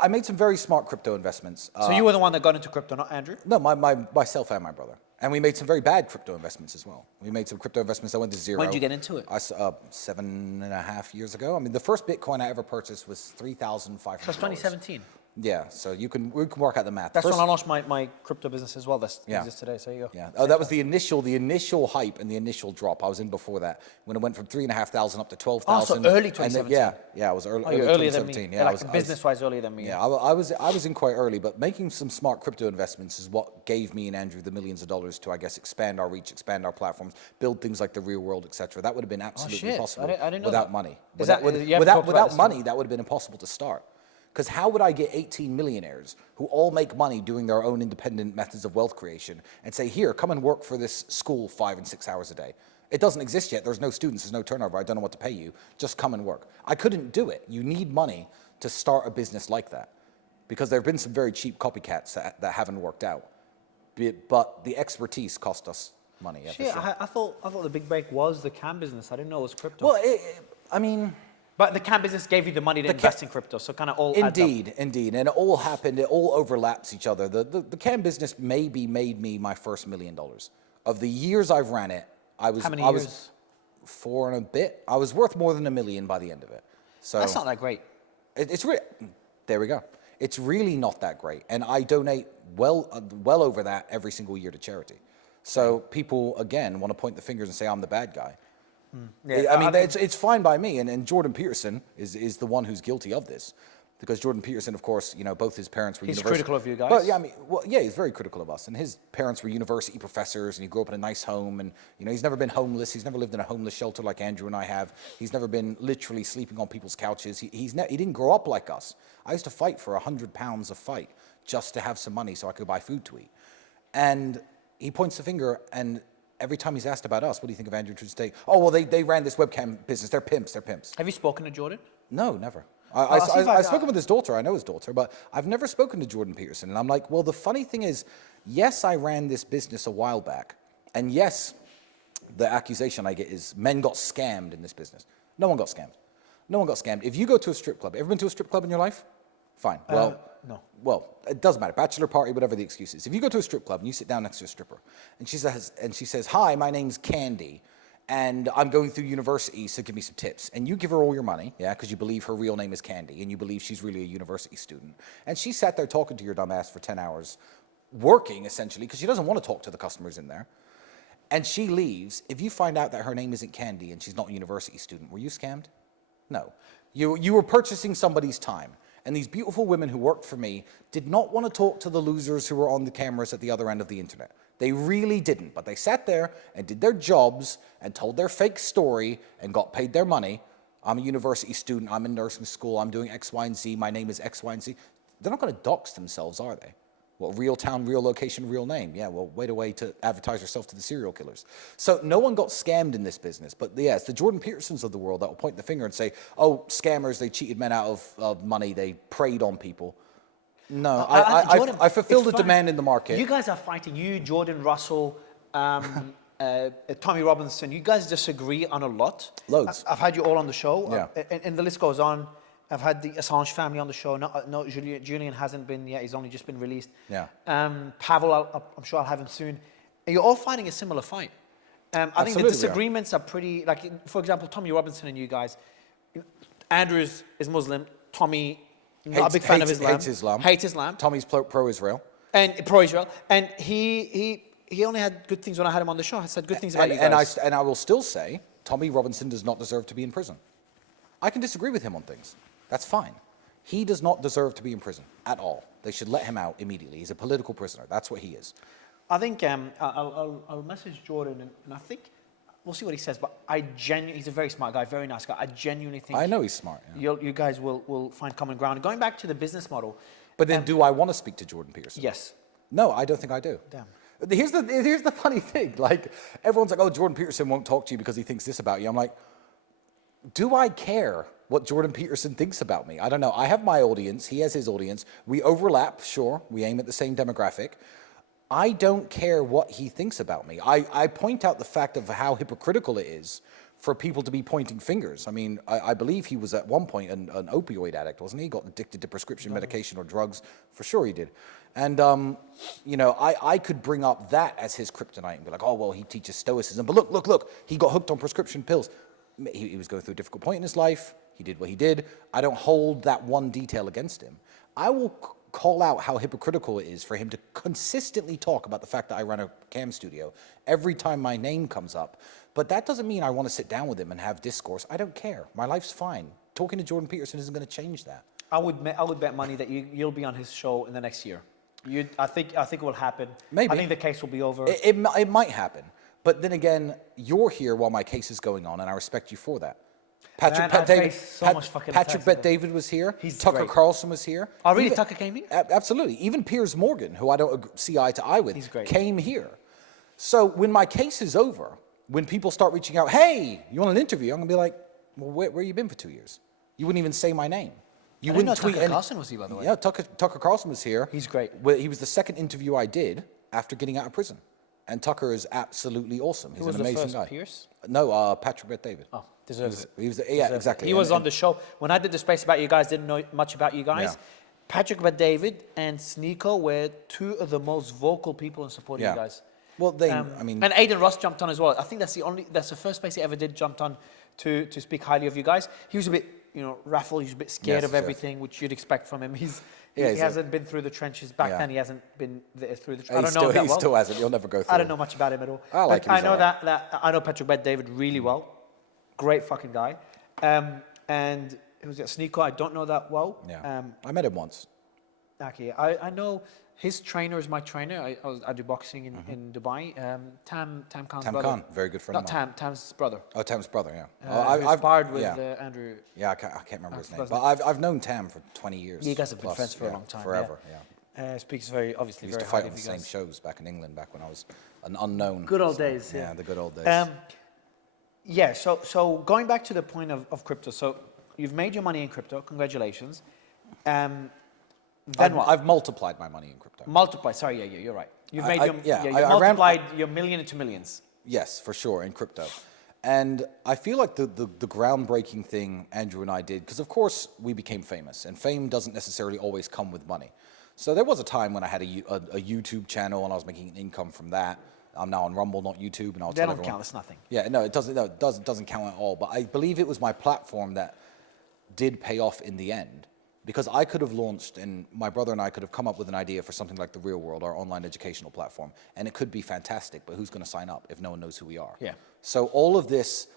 I made some very smart crypto investments. So you were the one that got into crypto, not Andrew? No, myself and my brother. And we made some very bad crypto investments as well. We made some crypto investments that went to zero. When did you get into it? 7.5 years ago. I mean, the first Bitcoin I ever purchased was $3,500. That's 2017. Yeah, so we can work out the math. That's when I launched my crypto business as well. That's exists today. So there you go. Yeah. Oh, that was the initial hype and the initial drop. I was in before that when it went from 3,500 up to 12,000. Oh, so early 2017. Yeah, I was early. Oh, you're earlier than me. 2017. Yeah, like business-wise, earlier than me. Yeah, I was in quite early, but making some smart crypto investments is what gave me and Andrew the millions of dollars to, I guess, expand our reach, expand our platforms, build things like the Real World, etc. That would have been absolutely impossible I didn't know without that. money. Without money, that would have been impossible to start. Because how would I get 18 millionaires who all make money doing their own independent methods of wealth creation and say, here, come and work for this school 5 and 6 hours a day? It doesn't exist yet. There's no students. There's no turnover. I don't know what to pay you. Just come and work. I couldn't do it. You need money to start a business like that because there have been some very cheap copycats that haven't worked out. But the expertise cost us money. Shit, sure. I thought the big break was the cam business. I didn't know it was crypto. Well, I mean... But the cam business gave you the money to invest in crypto, so kind of all Indeed, and it all happened. It all overlaps each other. The cam business maybe made me my first $1 million. Of the years I've ran it, How many years? Was 4 and a bit. I was worth more than $1 million by the end of it. So that's not that great. It's really, there we go. It's really not that great, and I donate well over that every single year to charity. So people again want to point the fingers and say I'm the bad guy. Yeah, I mean, it's fine by me, and Jordan Peterson is the one who's guilty of this, because Jordan Peterson, of course, both his parents were. He's critical of you guys. But yeah, I mean, he's very critical of us, and his parents were university professors, and he grew up in a nice home, and he's never been homeless. He's never lived in a homeless shelter like Andrew and I have. He's never been literally sleeping on people's couches. He didn't grow up like us. I used to fight for 100 pounds a fight just to have some money so I could buy food to eat, and he points the finger and. Every time he's asked about us, what do you think of Andrew and Tristan Tate? Oh, well, they ran this webcam business. They're pimps. Have you spoken to Jordan? No, never. I've spoken with his daughter. I know his daughter, but I've never spoken to Jordan Peterson. And I'm like, well, the funny thing is, yes, I ran this business a while back. And yes, the accusation I get is men got scammed in this business. No one got scammed. No one got scammed. If you go to a strip club, ever been to a strip club in your life? Fine. Well, no. Well, it doesn't matter. Bachelor party, whatever the excuse is. If you go to a strip club and you sit down next to a stripper, and she says, "Hi, my name's Candy, and I'm going through university, so give me some tips." And you give her all your money, yeah, because you believe her real name is Candy, and you believe she's really a university student. And she sat there talking to your dumb ass for 10 hours, working essentially, because she doesn't want to talk to the customers in there. And she leaves. If you find out that her name isn't Candy and she's not a university student, were you scammed? No. You were purchasing somebody's time. And these beautiful women who worked for me did not want to talk to the losers who were on the cameras at the other end of the internet. They really didn't, but they sat there and did their jobs and told their fake story and got paid their money. I'm a university student, I'm in nursing school, I'm doing X, Y, and Z, my name is X, Y, and Z. They're not going to dox themselves, are they? Well, real town, real location, real name. Yeah, well, wait a way to advertise yourself to the serial killers. So no one got scammed in this business. But yeah, it's the Jordan Petersons of the world that will point the finger and say, oh, scammers, they cheated men out of money, they preyed on people. No, Jordan, I fulfilled the demand in the market. You guys are fighting, you, Jordan, Russell, Tommy Robinson, you guys disagree on a lot. Loads. I've had you all on the show, Yeah. And the list goes on. I've had the Assange family on the show. No, Julian hasn't been yet. He's only just been released. Yeah. Pavel, I'm sure I'll have him soon. And you're all fighting a similar fight. I think the disagreements are pretty, like, for example, Tommy Robinson and you guys. Andrew is Muslim. Tommy, not a big fan of Islam. Hates Islam. Tommy's pro-Israel. And pro-Israel. And he only had good things when I had him on the show. I said good things about you guys. And I will still say, Tommy Robinson does not deserve to be in prison. I can disagree with him on things. That's fine. He does not deserve to be in prison at all. They should let him out immediately. He's a political prisoner. That's what he is. I think I'll message Jordan, and I think we'll see what he says. But he's a very smart guy, very nice guy. I genuinely think I know he's smart. Yeah. You guys will find common ground. Going back to the business model. But then, do I want to speak to Jordan Peterson? Yes. No, I don't think I do. Damn. Here's the funny thing. Like, everyone's like, "Oh, Jordan Peterson won't talk to you because he thinks this about you." I'm like, do I care what Jordan Peterson thinks about me? I don't know. I have my audience. He has his audience. We overlap, sure. We aim at the same demographic. I don't care what he thinks about me. I point out the fact of how hypocritical it is for people to be pointing fingers. I mean, I believe he was at one point an opioid addict, wasn't he? He got addicted to prescription medication or drugs. For sure he did. And, I could bring up that as his kryptonite and be like, oh, well, he teaches stoicism. But look, he got hooked on prescription pills. He was going through a difficult point in his life. He did what he did. I don't hold that one detail against him. I will call out how hypocritical it is for him to consistently talk about the fact that I run a cam studio every time my name comes up. But that doesn't mean I want to sit down with him and have discourse. I don't care. My life's fine. Talking to Jordan Peterson isn't going to change that. I would bet money that you'll be on his show in the next year. I think it will happen. Maybe. I think the case will be over. It might happen. But then again, you're here while my case is going on, and I respect you for that. Patrick Bet David was here. Tucker great. Carlson was here. Oh, really? Tucker came here? Absolutely. Even Piers Morgan, who I don't see eye to eye with, came here. So when my case is over, when people start reaching out, hey, you want an interview? I'm going to be like, well, where you been for 2 years? You wouldn't even say my name. You wouldn't tweet. Tucker Carlson was here, by the way. Yeah, Tucker Carlson was here. He's great. He was the second interview I did after getting out of prison. And Tucker is absolutely awesome. He's an amazing guy. Pierce? No, Patrick Bet David. Oh, deserves it. He was, yeah, exactly. He was on the show. When I did the space about you guys, didn't know much about you guys. Yeah. Patrick Bet David and Sneeko were two of the most vocal people in supporting you guys. Well, I mean... And Aiden Ross jumped on as well. I think that's the first space he ever did jumped on to speak highly of you guys. He was a bit, raffled. He was a bit scared of everything, which you'd expect from him. He hasn't been through the trenches. Back then, he hasn't been through the trenches. I don't know that well. He still hasn't. He'll never go through. I don't know much about him at all. I like him. I know I know Patrick Bet David really well. Great fucking guy. And who's that? Sneeko, I don't know that well. Yeah. I met him once. Okay. I know his trainer is my trainer. I do boxing in Dubai. Tam Khan's brother. Tam Khan, very good friend of mine. Tam's brother. Oh, Tam's brother, yeah. I've sparred with Andrew. Yeah, I can't remember his name. But I've known Tam for 20 years. You guys have been friends for a long time. Forever, Speaks very, obviously, we used to fight on the same shows back in England, back when I was an unknown. Good old days, yeah. The good old days. So going back to the point of crypto. So you've made your money in crypto. Congratulations. Then what? I've multiplied my money in crypto. You're right. You've made multiplied your million into millions. Yes, for sure, in crypto. And I feel like the groundbreaking thing Andrew and I did, because of course we became famous, and fame doesn't necessarily always come with money. So there was a time when I had a YouTube channel and I was making an income from that. I'm now on Rumble, not YouTube, and I'll tell everyone. That don't count. That's nothing. Yeah, no, it doesn't. No, it doesn't count at all. But I believe it was my platform that did pay off in the end. Because I could have launched, and my brother and I could have come up with an idea for something like The Real World, our online educational platform, and it could be fantastic, but who's going to sign up if no one knows who we are? Yeah. So all of this,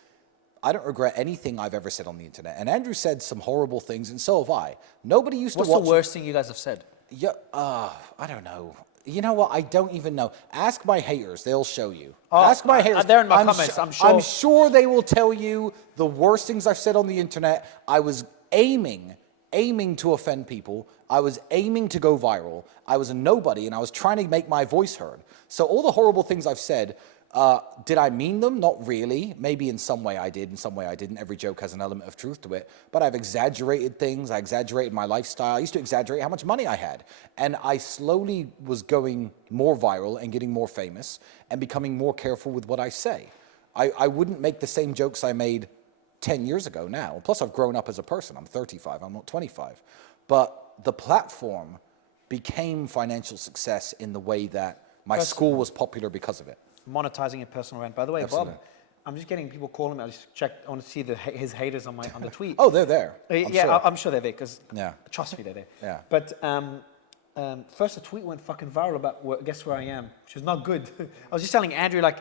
I don't regret anything I've ever said on the internet. And Andrew said some horrible things, and so have I. Nobody used to watch... What's the worst thing you guys have said? Yeah, I don't know. You know what? I don't even know. Ask my haters. They'll show you. Ask my haters. They're in my comments, I'm sure. I'm sure they will tell you the worst things I've said on the internet. I was aiming to offend people. I was aiming to go viral. I was a nobody, and I was trying to make my voice heard. So all the horrible things I've said, did I mean them? Not really. Maybe in some way I did, in some way I didn't. Every joke has an element of truth to it. But I've exaggerated things. I exaggerated my lifestyle. I used to exaggerate how much money I had. And I slowly was going more viral and getting more famous and becoming more careful with what I say. I wouldn't make the same jokes I made 10 years ago now. Plus, I've grown up as a person. I'm 35. I'm not 25. But the platform became financial success in the way that my school was popular because of it. Monetizing a personal brand. By the way, Absolutely. Bob, I'm just getting people calling me. I just checked. I want to see his haters on the tweet. Oh, they're there. I'm sure they're there because trust me, they're there. Yeah. But first, a tweet went fucking viral about guess where I am, which is not good. I was just telling Andrew, like,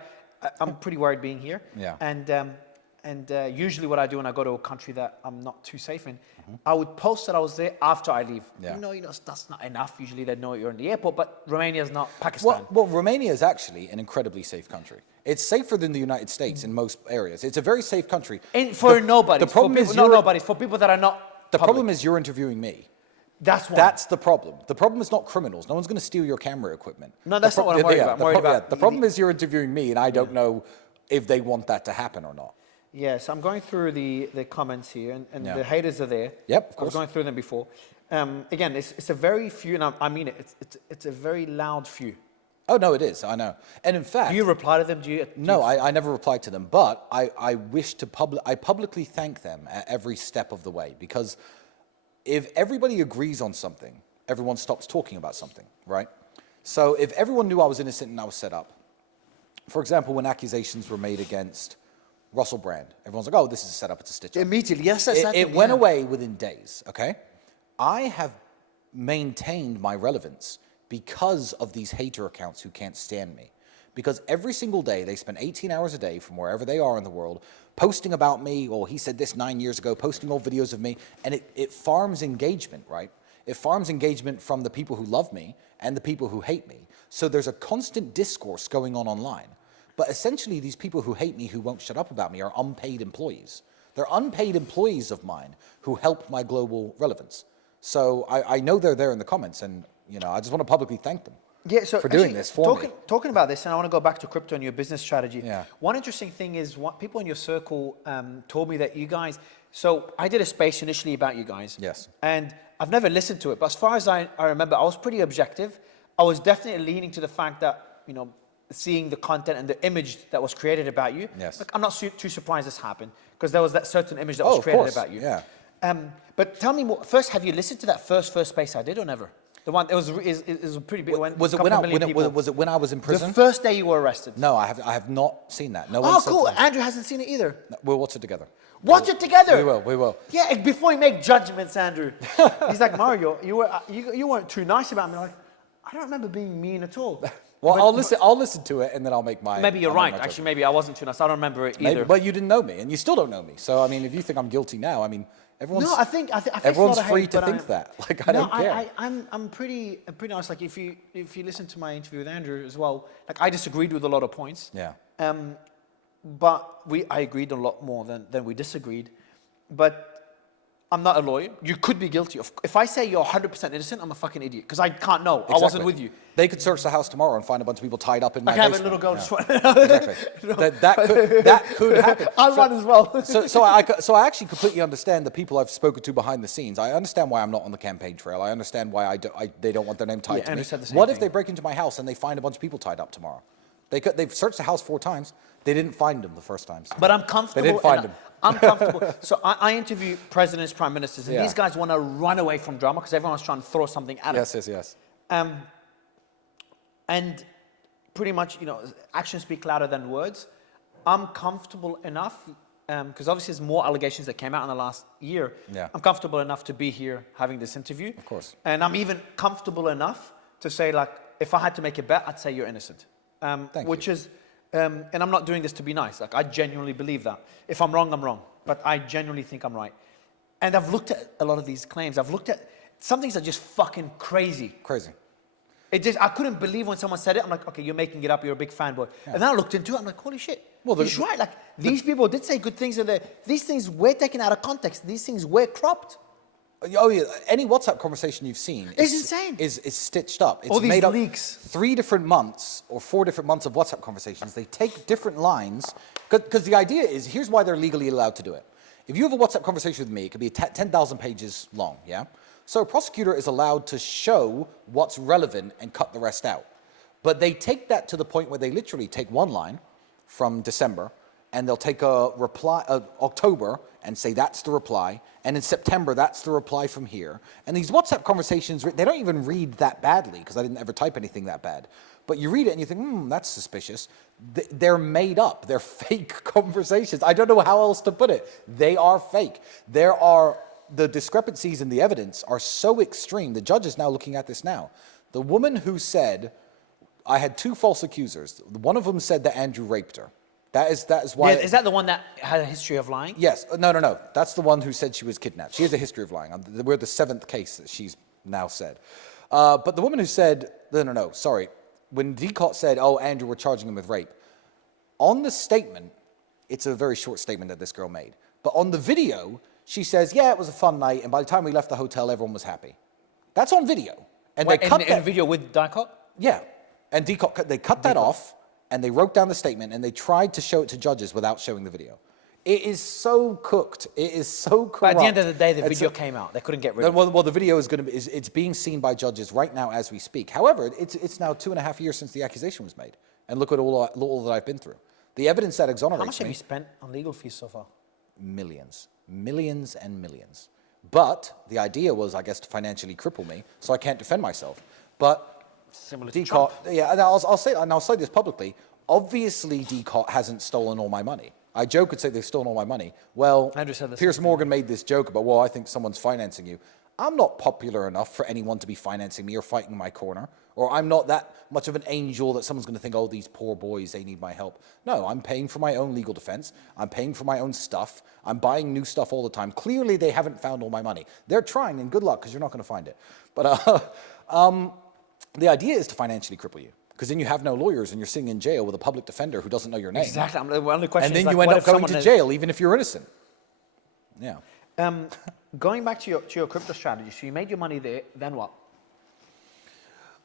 I'm pretty worried being here. Yeah. And usually what I do when I go to a country that I'm not too safe in, I would post that I was there after I leave. Yeah. That's not enough. Usually they know you're in the airport, but Romania is not Pakistan. Well, Romania is actually an incredibly safe country. It's safer than the United States in most areas. It's a very safe country. For nobody. The problem is for people that are not The problem is you're interviewing me. That's one. That's the problem. The problem is not criminals. No one's going to steal your camera equipment. No, that's not what I'm worried about. I'm worried about... The problem is you're interviewing me, and I don't know if they want that to happen or not. Yes, I'm going through the comments here, and the haters are there. Yep, of course. I was going through them before. Again, it's a very few, and I mean it. It's a very loud few. Oh no, it is. I know. And in fact, do you reply to them? No, I never replied to them. But I wish to publicly thank them at every step of the way, because if everybody agrees on something, everyone stops talking about something, right? So if everyone knew I was innocent and I was set up, for example, when accusations were made against Russell Brand, everyone's like, oh, this is a setup, it's a stitch up. Immediately, yes, it went away within days, okay? I have maintained my relevance because of these hater accounts who can't stand me. Because every single day they spend 18 hours a day from wherever they are in the world posting about me, or he said this 9 years ago, posting old videos of me, and it farms engagement, right? It farms engagement from the people who love me and the people who hate me. So there's a constant discourse going on online. But essentially these people who hate me, who won't shut up about me, are unpaid employees. They're unpaid employees of mine who help my global relevance. So I know they're there in the comments, and I just want to publicly thank them. Yeah, so for doing this for me. Talking about this, and I want to go back to crypto and your business strategy. Yeah. One interesting thing is what people in your circle told me that you guys, so I did a space initially about you guys. Yes. And I've never listened to it, but as far as I remember, I was pretty objective. I was definitely leaning to the fact that, seeing the content and the image that was created about you. Yes. Like, I'm not too surprised this happened, because there was that certain image that was created about you. Yeah. But tell me more, first, have you listened to that first space I did or never? The one, it was a pretty big one. Was it when I was in prison? The first day you were arrested? No, I have not seen that. No one. Oh, cool. Andrew hasn't seen it either. No, we'll watch it together. Watch it together. We will. Yeah, before you make judgments, Andrew. He's like, Mario, you weren't too nice about me. Like, I don't remember being mean at all. Well, I'll listen to it, and then I'll make my. Maybe you're right. Actually, maybe I wasn't too nice. I don't remember it either. But you didn't know me, and you still don't know me. So I mean, if you think I'm guilty now, I mean, everyone's. No, I think everyone's it's not a free hate, to think that. Like, I don't care. I'm pretty honest. Like, if you listen to my interview with Andrew as well, like, I disagreed with a lot of points. Yeah. But I agreed a lot more than we disagreed. But I'm not a lawyer. You could be guilty. If I say you're 100% innocent, I'm a fucking idiot, because I can't know. Exactly. I wasn't with you. They could search the house tomorrow and find a bunch of people tied up in my basement. I basement. have a little girl just Exactly. that could happen. I'll run as well. So I actually completely understand the people I've spoken to behind the scenes. I understand why I'm not on the campaign trail. I understand why they don't want their name tied to me. What if they break into my house and they find a bunch of people tied up tomorrow? They've searched the house 4 times. They didn't find them the first time. But I'm comfortable. They didn't find them. I'm comfortable. So I interview presidents, prime ministers, and Yeah. these guys want to run away from drama because everyone's trying to throw something at them. Yes. And pretty much, actions speak louder than words. I'm comfortable enough, because obviously there's more allegations that came out in the last year. Yeah. I'm comfortable enough to be here having this interview. Of course. And I'm even comfortable enough to say, like, if I had to make a bet, I'd say you're innocent. Thank you. And I'm not doing this to be nice. Like, I genuinely believe that. If I'm wrong, I'm wrong. But I genuinely think I'm right. And I've looked at a lot of these claims. I've looked at some things are just fucking crazy. Crazy. I couldn't believe when someone said it. I'm like, okay, you're making it up. You're a big fanboy. Yeah. And then I looked into it. I'm like, holy shit. Well, he's right. Like, these people did say good things. These things were taken out of context. These things were cropped. Oh yeah, any WhatsApp conversation you've seen is insane. Is stitched up. It's all these made up leaks. 3 different months or 4 different months of WhatsApp conversations. They take different lines because the idea is, here's why they're legally allowed to do it. If you have a WhatsApp conversation with me, it could be 10,000 pages long, yeah? So a prosecutor is allowed to show what's relevant and cut the rest out. But they take that to the point where they literally take one line from December, and they'll take a reply, October, and say that's the reply, and in September, that's the reply from here. And these WhatsApp conversations, they don't even read that badly, because I didn't ever type anything that bad. But you read it and you think, that's suspicious. They're made up. They're fake conversations. I don't know how else to put it. They are fake. The discrepancies in the evidence are so extreme. The judge is now looking at this now. The woman who said, I had 2 false accusers. One of them said that Andrew raped her. That is why. Yeah, is that the one that had a history of lying? Yes. No. That's the one who said she was kidnapped. She has a history of lying. We're the 7th case that she's now said. But the woman who said, no, sorry. When Decott said, Andrew, we're charging him with rape. On the statement, it's a very short statement that this girl made. But on the video, she says, yeah, it was a fun night. And by the time we left the hotel, everyone was happy. That's on video. And they cut in a video with Decott? Yeah. And Decott, they cut that off. And they wrote down the statement, and they tried to show it to judges without showing the video. It is so cooked. It is so corrupt. But at the end of the day, the video came out. They couldn't get rid of it. Well, the video it's being seen by judges right now as we speak. However, it's now 2.5 years since the accusation was made. And look at all that I've been through. The evidence that exonerates me. How much have you spent on legal fees so far? Millions. Millions and millions. But the idea was, I guess, to financially cripple me, so I can't defend myself. But similar to Trump. Yeah, and I'll say this publicly. Obviously, Decott hasn't stolen all my money. I joke and say they've stolen all my money. Well, Andrew said Piers Morgan made this joke about, I think someone's financing you. I'm not popular enough for anyone to be financing me or fighting my corner, or I'm not that much of an angel that someone's going to think, oh, these poor boys, they need my help. No, I'm paying for my own legal defense. I'm paying for my own stuff. I'm buying new stuff all the time. Clearly, they haven't found all my money. They're trying, and good luck, because you're not going to find it. But the idea is to financially cripple you, because then you have no lawyers, and you're sitting in jail with a public defender who doesn't know your name. Exactly. One of the questions And then is you like, end what up if going someone to jail, even if you're innocent. Yeah. Going back to your crypto strategy, so you made your money there, then what?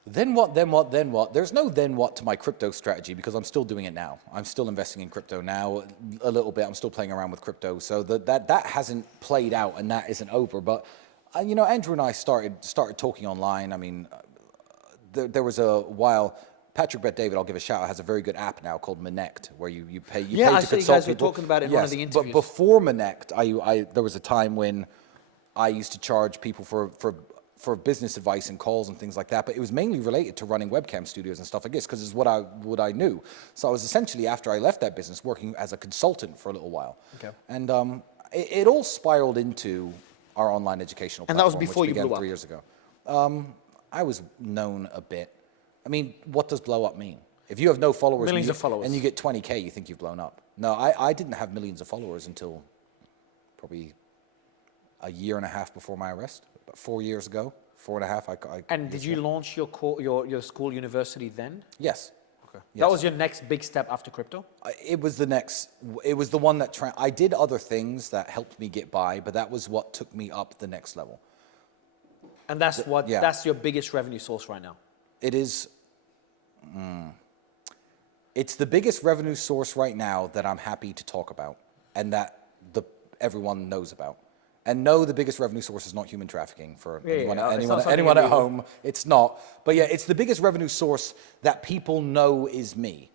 Then what, then what, then what? There's no then what to my crypto strategy because I'm still doing it now. I'm still investing in crypto now a little bit. I'm still playing around with crypto. So that hasn't played out and that isn't over. But, you know, Andrew and I started talking online. I mean, there was a while, Patrick Bet David, I'll give a shout out, has a very good app now called Monect, where you pay to I saw consult you guys were people. talking about it in one of the interviews. But before Monect, there was a time when I used to charge people for business advice and calls and things like that, but it was mainly related to running webcam studios and stuff like this because it's what I knew. So I was essentially, after I left that business, working as a consultant for a little while. Okay. And it all spiraled into our online educational platform, and that was before which you began blew up? 3 years ago. I was known a bit. I mean, what does blow up mean? If you have no followers, Millions of followers, and you get 20K, you think you've blown up. No, I didn't have millions of followers until probably a year and a half before my arrest. About 4 years ago, 4.5. And did you launch your school university then? Yes. Okay. Yes. That was your next big step after crypto? It was the one that, I did other things that helped me get by, but that was what took me up the next level. And that's your biggest revenue source right now? It is, it's the biggest revenue source right now that I'm happy to talk about and that everyone knows about. And no, the biggest revenue source is not human trafficking for anyone at home. It's not. But yeah, it's the biggest revenue source that people know is me.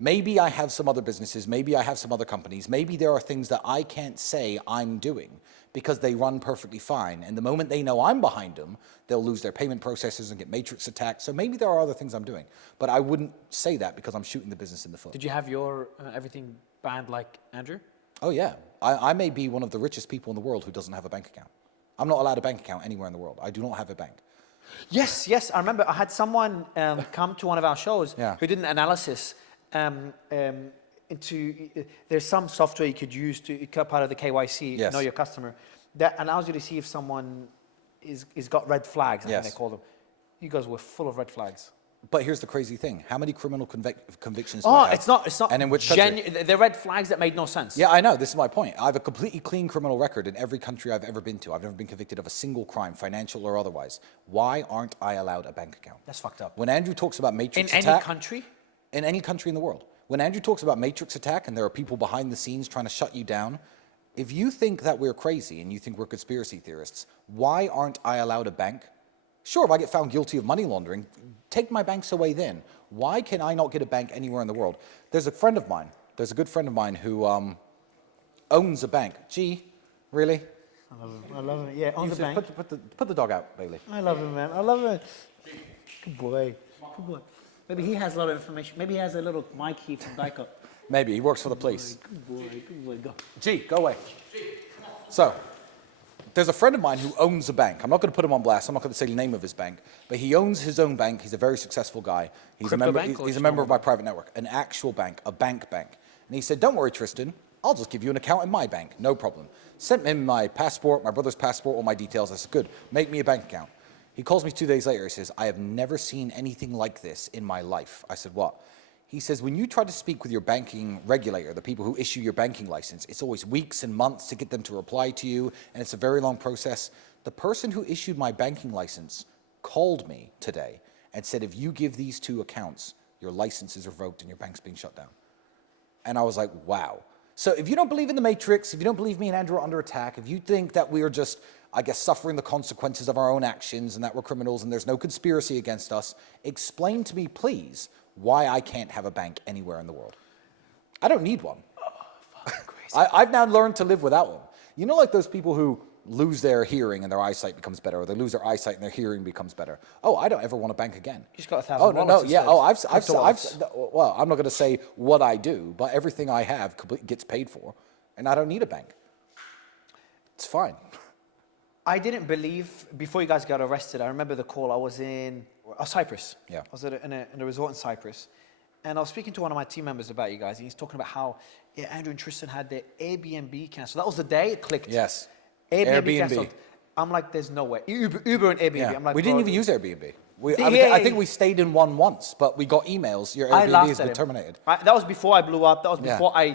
Maybe I have some other businesses. Maybe I have some other companies. Maybe there are things that I can't say I'm doing because they run perfectly fine. And the moment they know I'm behind them, they'll lose their payment processes and get matrix attacked. So maybe there are other things I'm doing. But I wouldn't say that because I'm shooting the business in the foot. Did you have your everything banned like Andrew? Oh, yeah. I may be one of the richest people in the world who doesn't have a bank account. I'm not allowed a bank account anywhere in the world. I do not have a bank. Yes. I remember I had someone come to one of our shows who did an analysis into, there's some software you could use to cut part of the KYC, know your customer, that allows you to see if someone is got red flags, I think they call them. You guys were full of red flags. But here's the crazy thing. How many criminal convictions do I have? It's not. And in which country? They're red flags that made no sense. Yeah, I know. This is my point. I have a completely clean criminal record in every country I've ever been to. I've never been convicted of a single crime, financial or otherwise. Why aren't I allowed a bank account? That's fucked up. When Andrew talks about matrix attack... In any country? In any country in the world. When Andrew talks about matrix attack and there are people behind the scenes trying to shut you down, if you think that we're crazy and you think we're conspiracy theorists, why aren't I allowed a bank? Sure, if I get found guilty of money laundering, take my banks away then. Why can I not get a bank anywhere in the world? There's a friend of mine, there's a good friend of mine who owns a bank. Gee, really? I love him. Yeah, owns a bank. Put the dog out, Bailey. I love him, man. I love him. Good boy. Good boy. Maybe he has a lot of information. Maybe he has a little mic key from Dyko. Maybe, he works for the police. Good boy, go. Gee, go away. So, there's a friend of mine who owns a bank. I'm not going to put him on blast. I'm not going to say the name of his bank. But he owns his own bank. He's a very successful guy. He's a member of my private network, an actual bank, a bank. And he said, don't worry, Tristan. I'll just give you an account in my bank. No problem. Sent him my passport, my brother's passport, all my details. I said, good, make me a bank account. He calls me 2 days later. He says, I have never seen anything like this in my life. I said, what? He says, when you try to speak with your banking regulator, the people who issue your banking license, it's always weeks and months to get them to reply to you, and it's a very long process. The person who issued my banking license called me today and said, if you give these 2 accounts, your license is revoked and your bank's being shut down. And I was like, wow. So if you don't believe in the Matrix, if you don't believe me and Andrew are under attack, if you think that we are just, I guess, suffering the consequences of our own actions and that we're criminals and there's no conspiracy against us, explain to me, please, why I can't have a bank anywhere in the world. I don't need one. Crazy. I've now learned to live without one. You know, like those people who lose their hearing and their eyesight becomes better, or they lose their eyesight and their hearing becomes better. Oh, I don't ever want a bank again. You just got 1,000 Oh, no, yeah. Oh, well, I'm not going to say what I do, but everything I have gets paid for, and I don't need a bank. It's fine. I didn't believe, before you guys got arrested, I remember the call. I was in Cyprus. Yeah. I was in a resort in Cyprus. And I was speaking to one of my team members about you guys. And he's talking about how, yeah, Andrew and Tristan had their Airbnb canceled. That was the day it clicked. Yes. Airbnb canceled. I'm like, there's no way. Uber and Airbnb. Yeah. I'm like, We didn't even use Airbnb. I think we stayed in one once, but we got emails. Your Airbnb has been terminated. That was before I blew up. That was before I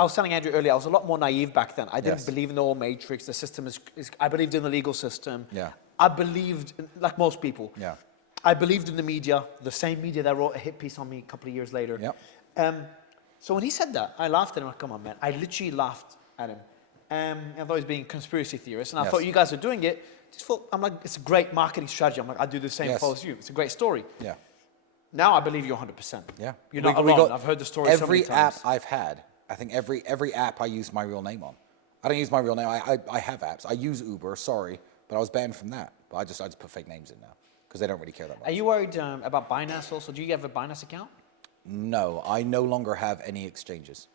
was telling Andrew earlier, I was a lot more naive back then. I didn't believe in the old matrix. The system is I believed in the legal system. Yeah. I believed, like most people. Yeah. I believed in the media, the same media that wrote a hit piece on me a couple of years later. Yep. So when he said that, I laughed at him. Like, come on, man. I literally laughed at him. I thought he was being a conspiracy theorist. And I thought you guys are doing it. I'm like, it's a great marketing strategy. I'm like, I do the same as you. It's a great story. Yeah. Now I believe you 100%. Yeah. You're not alone. I've heard the story so many times. Every app I've had, I think every app I use my real name on. I don't use my real name. I have apps. I use Uber, sorry, but I was banned from that. But I just put fake names in now because they don't really care that much. Are you worried about Binance also? Do you have a Binance account? No, I no longer have any exchanges.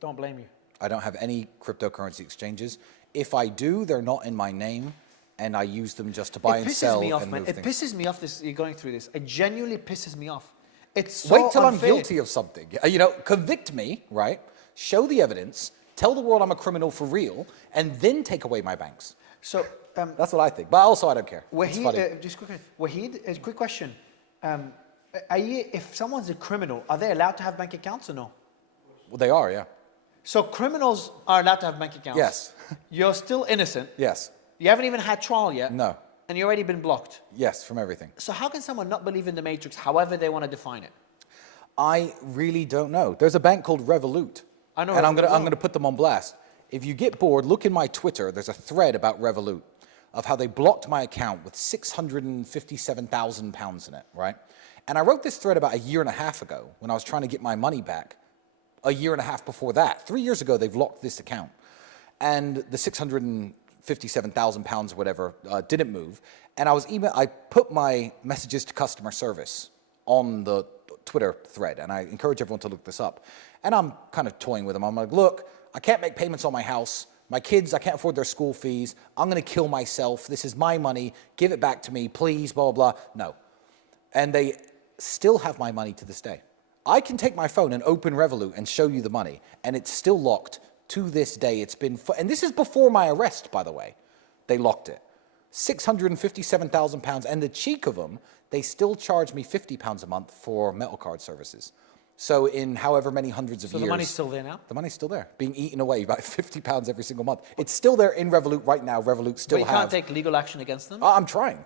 Don't blame you. I don't have any cryptocurrency exchanges. If I do, they're not in my name, and I use them just to buy and sell and move things. It pisses me off you're going through this. It genuinely pisses me off. It's so Wait till unfair. I'm guilty of something. You know, convict me, right? Show the evidence, tell the world I'm a criminal for real, and then take away my banks. So that's what I think. But also, I don't care. Wahid, just quickly, Wahid, a quick question. If someone's a criminal, are they allowed to have bank accounts or no? Well, they are, yeah. So criminals are allowed to have bank accounts? Yes. You're still innocent? Yes. You haven't even had trial yet? No. And you've already been blocked? Yes, from everything. So how can someone not believe in the matrix, however they want to define it? I really don't know. There's a bank called Revolut. I know. And I'm gonna put them on blast. If you get bored, look in my Twitter. There's a thread about Revolut of how they blocked my account with £657,000 in it, right? And I wrote this thread about a year and a half ago when I was trying to get my money back. A year and a half before that. 3 years ago, they've locked this account. And the £657,000 or whatever didn't move. And I put my messages to customer service on the Twitter thread. And I encourage everyone to look this up. And I'm kind of toying with them. I'm like, look, I can't make payments on my house. My kids, I can't afford their school fees. I'm going to kill myself. This is my money. Give it back to me, please, blah, blah, blah. No. And they still have my money to this day. I can take my phone and open Revolut and show you the money, and it's still locked to this day. It's been, and this is before my arrest, by the way. They locked it. £657,000, and the cheek of them, they still charge me £50 a month for metal card services. So in however many hundreds of years. So the money's still there now? The money's still there, being eaten away by £50 every single month. It's still there in Revolut right now. Revolut still But you can't take legal action against them? I'm trying.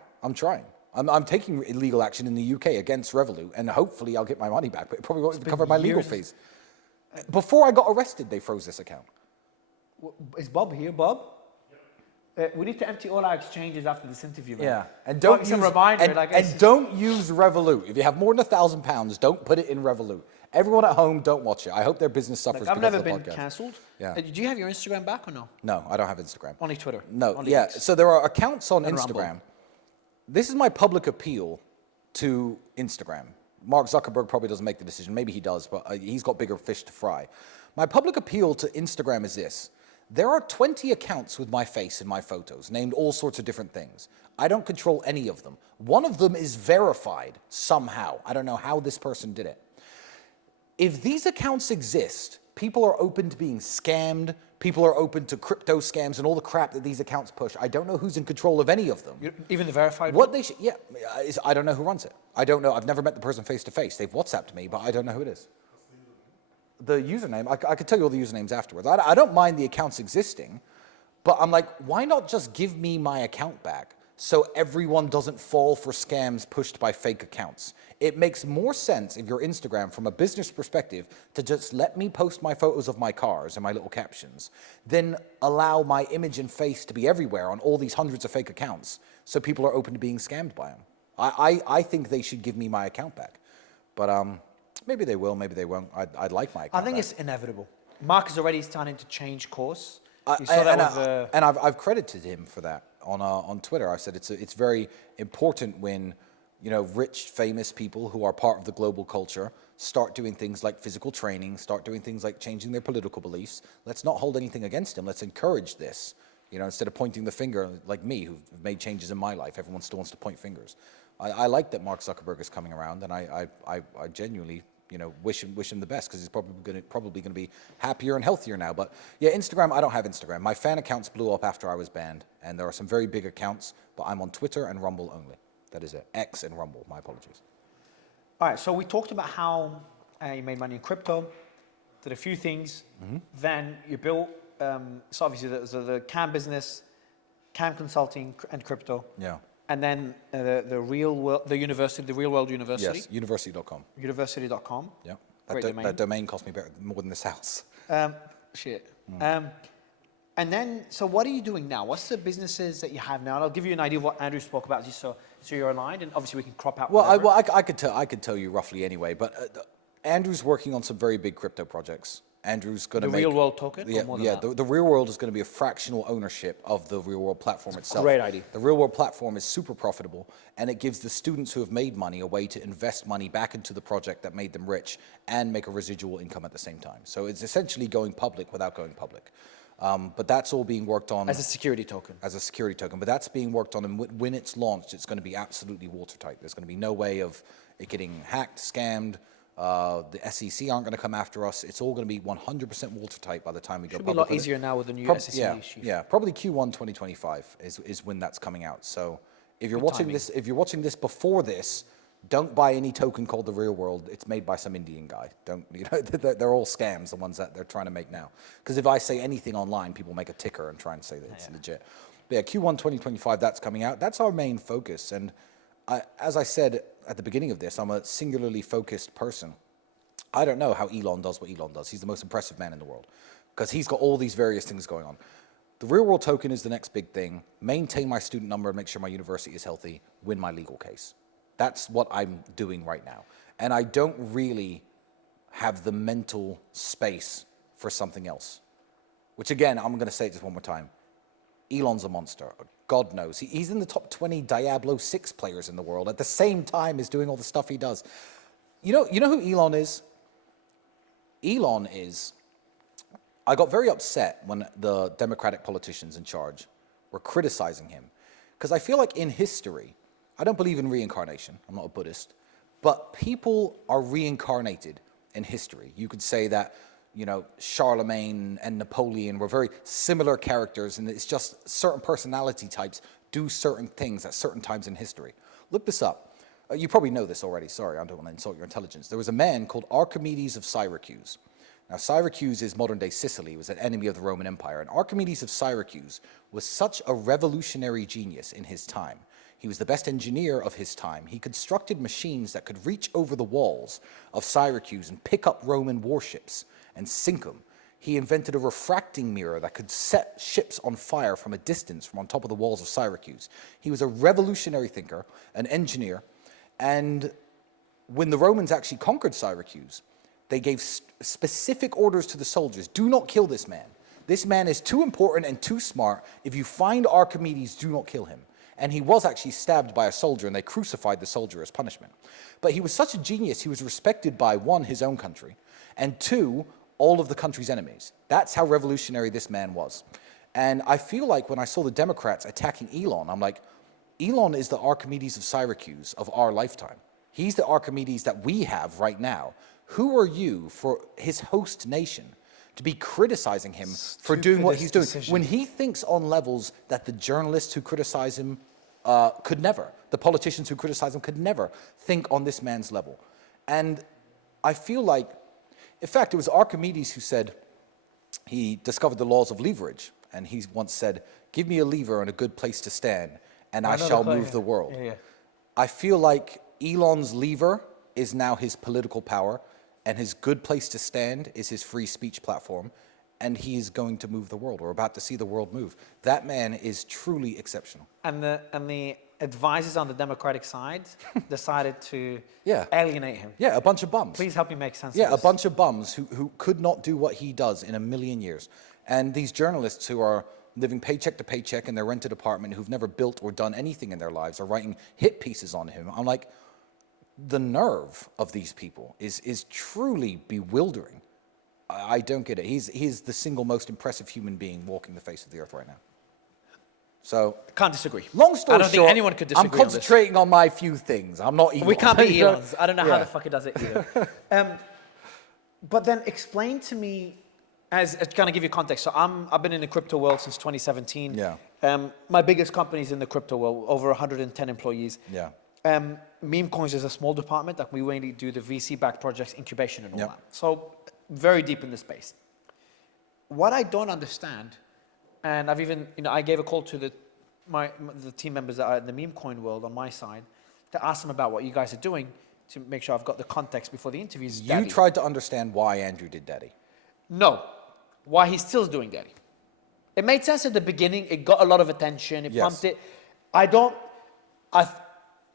I'm taking legal action in the UK against Revolut, and hopefully I'll get my money back, but it probably won't cover my legal fees. Before I got arrested, they froze this account. Is Bob here, Bob? We need to empty all our exchanges after this interview, man. Yeah, and don't use, don't use Revolut. If you have more than £1,000, don't put it in Revolut. Everyone at home, don't watch it. I hope their business suffers because of the podcast. I've never been cancelled. Yeah. Do you have your Instagram back or no? No, I don't have Instagram. Only Twitter? No, Only yeah. X. So there are accounts on And Instagram. Rumble. This is my public appeal to Instagram. Mark Zuckerberg probably doesn't make the decision. Maybe he does, but he's got bigger fish to fry. My public appeal to Instagram is this. There are 20 accounts with my face and my photos, named all sorts of different things. I don't control any of them. One of them is verified somehow. I don't know how this person did it. If these accounts exist, people are open to being scammed. People are open to crypto scams and all the crap that these accounts push. I don't know who's in control of any of them. Even the verified What they should, yeah, I don't know who runs it. I don't know. I've never met the person face to face. They've WhatsApped me, but I don't know who it is. The username, I could tell you all the usernames afterwards. I don't mind the accounts existing, but I'm like, why not just give me my account back so everyone doesn't fall for scams pushed by fake accounts? It makes more sense if you're Instagram from a business perspective to just let me post my photos of my cars and my little captions, than allow my image and face to be everywhere on all these hundreds of fake accounts so people are open to being scammed by them. I think they should give me my account back. But maybe they will, maybe they won't. I'd like my account I think back. It's inevitable. Mark is already starting to change course. And I've credited him for that on Twitter. I said it's very important when rich, famous people who are part of the global culture start doing things like physical training, start doing things like changing their political beliefs. Let's not hold anything against him. Let's encourage this You know, instead of pointing the finger like me, who've made changes in my life, everyone still wants to point fingers. I like that Mark Zuckerberg is coming around, and I genuinely, you know, wish him the best, because he's probably gonna be happier and healthier now. But yeah, Instagram, I don't have Instagram. My fan accounts blew up after I was banned, and there are some very big accounts, but I'm on Twitter and Rumble only. That is it. X and Rumble. My apologies. All right, so we talked about how you made money in crypto, did a few things, then you built, so obviously the CAM business, CAM consulting and crypto. Yeah. And then the real world, the university, the real world university. Yes, university.com. University.com. Yeah. Great domain. That domain cost me more than this house. Shit. And then, so what are you doing now? What's the businesses that you have now? And I'll give you an idea of what Andrew spoke about, just so you're aligned, and obviously we can crop out. Well, I could tell you roughly anyway, but Andrew's working on some very big crypto projects. Andrew's going to make... The real world token? Yeah, or more than yeah. that? The real world is going to be a fractional ownership of the real world platform itself. Great idea. The real world platform is super profitable, and it gives the students who have made money a way to invest money back into the project that made them rich and make a residual income at the same time. So it's essentially going public without going public. But that's all being worked on. As a security token. As a security token. But that's being worked on, and when it's launched, it's going to be absolutely watertight. There's going to be no way of it getting hacked, scammed. The SEC aren't going to come after us. It's all going to be 100% watertight by the time we go public. Should be a lot easier now with the new SEC chief. Yeah, probably Q1 2025 is when that's coming out. So if you're watching this before this, don't buy any token called the Real World. It's made by some Indian guy. Don't, you know, they're all scams, the ones that they're trying to make now. Because if I say anything online, people make a ticker and try and say that it's legit. But yeah, Q1 2025, that's coming out. That's our main focus. And as I said at the beginning of this, I'm a singularly focused person. I don't know how Elon does what Elon does. He's the most impressive man in the world because he's got all these various things going on. The real world token is the next big thing. Maintain my student number, make sure my university is healthy, win my legal case. That's what I'm doing right now. And I don't really have the mental space for something else, which again, I'm going to say it just one more time. Elon's a monster. God knows. He's in the top 20 Diablo 6 players in the world at the same time as doing all the stuff he does. You know who Elon is? Elon is, I got very upset when the Democratic politicians in charge were criticizing him. Because I feel like in history, I don't believe in reincarnation. I'm not a Buddhist. But people are reincarnated in history. You could say that, you know, Charlemagne and Napoleon were very similar characters, and it's just certain personality types do certain things at certain times in history. Look this up. You probably know this already. Sorry, I don't want to insult your intelligence. There was a man called Archimedes of Syracuse. Now, Syracuse is modern-day Sicily. It was an enemy of the Roman Empire. And Archimedes of Syracuse was such a revolutionary genius in his time. He was the best engineer of his time. He constructed machines that could reach over the walls of Syracuse and pick up Roman warships and sink them. He invented a refracting mirror that could set ships on fire from a distance from on top of the walls of Syracuse. He was a revolutionary thinker, an engineer, and when the Romans actually conquered Syracuse, they gave specific orders to the soldiers, do not kill this man. This man is too important and too smart. If you find Archimedes, do not kill him. And he was actually stabbed by a soldier, and they crucified the soldier as punishment. But he was such a genius, he was respected by, one, his own country, and two, all of the country's enemies. That's how revolutionary this man was. And I feel like when I saw the Democrats attacking Elon, I'm like, Elon is the Archimedes of Syracuse of our lifetime. He's the Archimedes that we have right now. Who are you for his host nation to be criticizing him for doing what he's doing? When he thinks on levels that the journalists who criticize him could never, the politicians who criticize him could never think on this man's level. And I feel like, in fact, it was Archimedes who said, he discovered the laws of leverage. And he once said, give me a lever and a good place to stand, and I shall move the world. Yeah. I feel like Elon's lever is now his political power, and his good place to stand is his free speech platform, and he is going to move the world. We're about to see the world move. That man is truly exceptional. And the advisors on the Democratic side decided to alienate him. Yeah, a bunch of bums. Please help me make sense of this. Yeah, a bunch of bums who could not do what he does in a million years. And these journalists who are living paycheck to paycheck in their rented apartment, who've never built or done anything in their lives, are writing hit pieces on him. I'm like, the nerve of these people is truly bewildering. I don't get it. He's the single most impressive human being walking the face of the earth right now. So Can't disagree. long story I don't short, think anyone could disagree I'm concentrating on my few things. I'm not Elon. We can't be You know? Elons. I don't know how Yeah. the fuck it does it either. But then explain to me, as kind of give you context. So I've been in the crypto world since 2017. Yeah. My biggest company is in the crypto world, over 110 employees. Yeah. Meme coins is a small department that we mainly do the VC-backed projects, incubation and all Yep. that. So very deep in the space. What I don't understand, and I've even, I gave a call to the team members that are in the meme coin world on my side to ask them about what you guys are doing to make sure I've got the context before the interviews. You tried to understand why Andrew did Daddy. No. Why he's still doing Daddy. It made sense at the beginning. It got a lot of attention. It pumped it.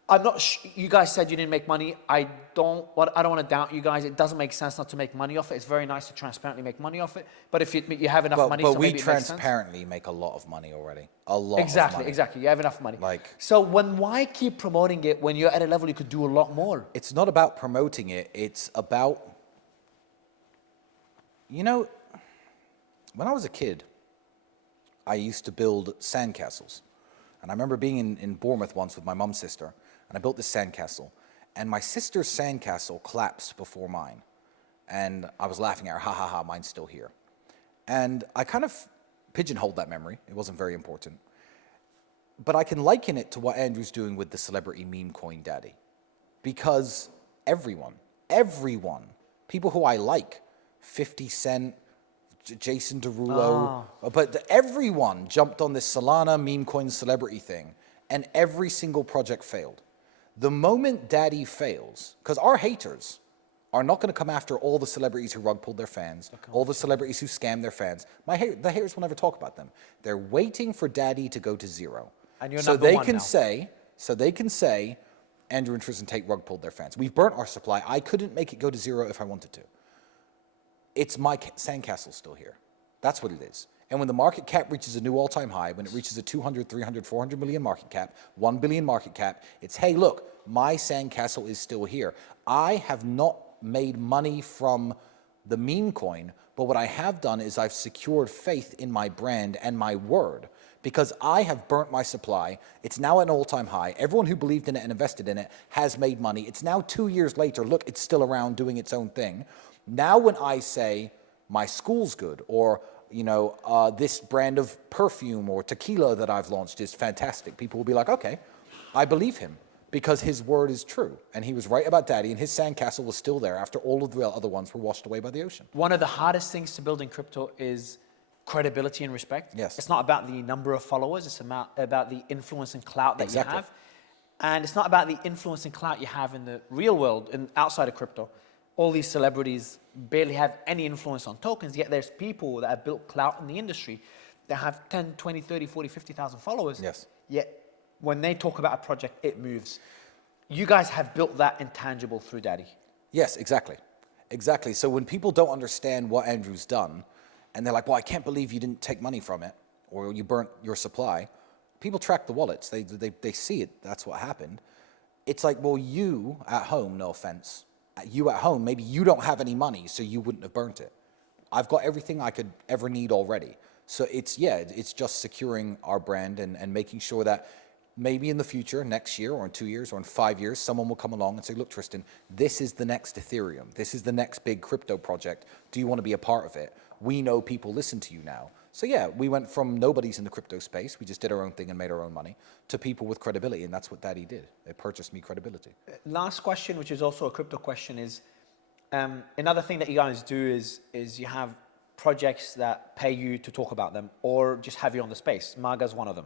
I'm not. You guys said you didn't make money. I don't want to doubt you guys. It doesn't make sense not to make money off it. It's very nice to transparently make money off it. But if you have enough money, but so we maybe it makes sense. transparently make a lot of money already. A lot. Exactly, of money. exactly. You have enough money. Like, so why keep promoting it when you're at a level you could do a lot more? it's not about promoting it. It's about, when I was a kid, I used to build sandcastles. And I remember being in Bournemouth once with my mum's sister, and I built this sandcastle. And my sister's sandcastle collapsed before mine. And I was laughing at her, ha ha ha, mine's still here. And I kind of pigeonholed that memory. It wasn't very important. But I can liken it to what Andrew's doing with the celebrity meme coin daddy. Because everyone, people who I like, 50 Cent, Jason Derulo, but everyone jumped on this Solana meme coin celebrity thing, and every single project failed. The moment Daddy fails, because our haters are not going to come after all the celebrities who rug pulled their fans, all the celebrities who scam their fans. The haters will never talk about them. They're waiting for Daddy to go to zero, and you're so number they one can now. they can say, Andrew and Tristan Tate rug pulled their fans. We've burnt our supply. I couldn't make it go to zero if I wanted to. It's my sandcastle still here. That's what it is. And when the market cap reaches a new all-time high, when it reaches a 200, 300, 400 million market cap, 1 billion market cap, it's, hey, look, my sandcastle is still here. I have not made money from the meme coin, but what I have done is I've secured faith in my brand and my word, because I have burnt my supply. It's now at an all-time high. Everyone who believed in it and invested in it has made money. It's now 2 years later. Look, it's still around doing its own thing. Now when I say my school's good, or this brand of perfume or tequila that I've launched is fantastic, people will be like, okay, I believe him, because his word is true. And he was right about Daddy, and his sandcastle was still there after all of the other ones were washed away by the ocean. One of the hardest things to build in crypto is credibility and respect. Yes. It's not about the number of followers. It's about the influence and clout that Exactly. you have. And it's not about the influence and clout you have in the real world and outside of crypto. All these celebrities barely have any influence on tokens, yet there's people that have built clout in the industry that have 10, 20, 30, 40, 50,000 followers. Yes. Yet when they talk about a project, it moves. You guys have built that intangible through Daddy. Yes, exactly. Exactly. So when people don't understand what Andrew's done, and they're like, well, I can't believe you didn't take money from it, or you burnt your supply, people track the wallets. They see it. That's what happened. It's like, well, you at home, no offense, you at home, maybe you don't have any money, so you wouldn't have burnt it. I've got everything I could ever need already. So it's just securing our brand and making sure that maybe in the future, next year or in 2 years or in 5 years, someone will come along and say, look, Tristan, this is the next Ethereum. This is the next big crypto project. Do you want to be a part of it? We know people listen to you now. So yeah, we went from nobodies in the crypto space, we just did our own thing and made our own money, to people with credibility, and that's what Daddy did. They purchased me credibility. Last question, which is also a crypto question, is another thing that you guys do is you have projects that pay you to talk about them or just have you on the space. Maga's one of them.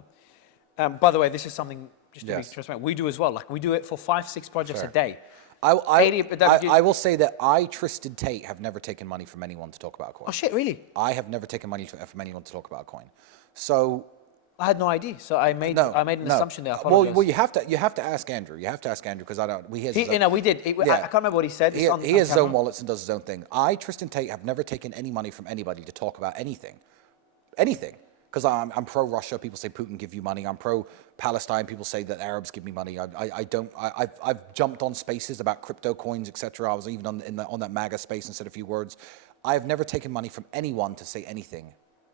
By the way, this is something, just to be transparent, we do as well. Like, we do it for 5-6 projects a day. I will say that I, Tristan Tate, have never taken money from anyone to talk about a coin. Oh shit, really? I have never taken money from anyone to talk about a coin. So I had no idea. So I made an assumption there. I apologize. Well, you have to ask Andrew. You have to ask Andrew, because I don't. We did. I can't remember what he said. He has his own wallets and does his own thing. I, Tristan Tate, have never taken any money from anybody to talk about anything. Because I'm pro-Russia, people say Putin give you money. I'm pro-Palestine, people say that Arabs give me money. I've jumped on spaces about crypto coins, etc. I was even on that MAGA space and said a few words. I've never taken money from anyone to say anything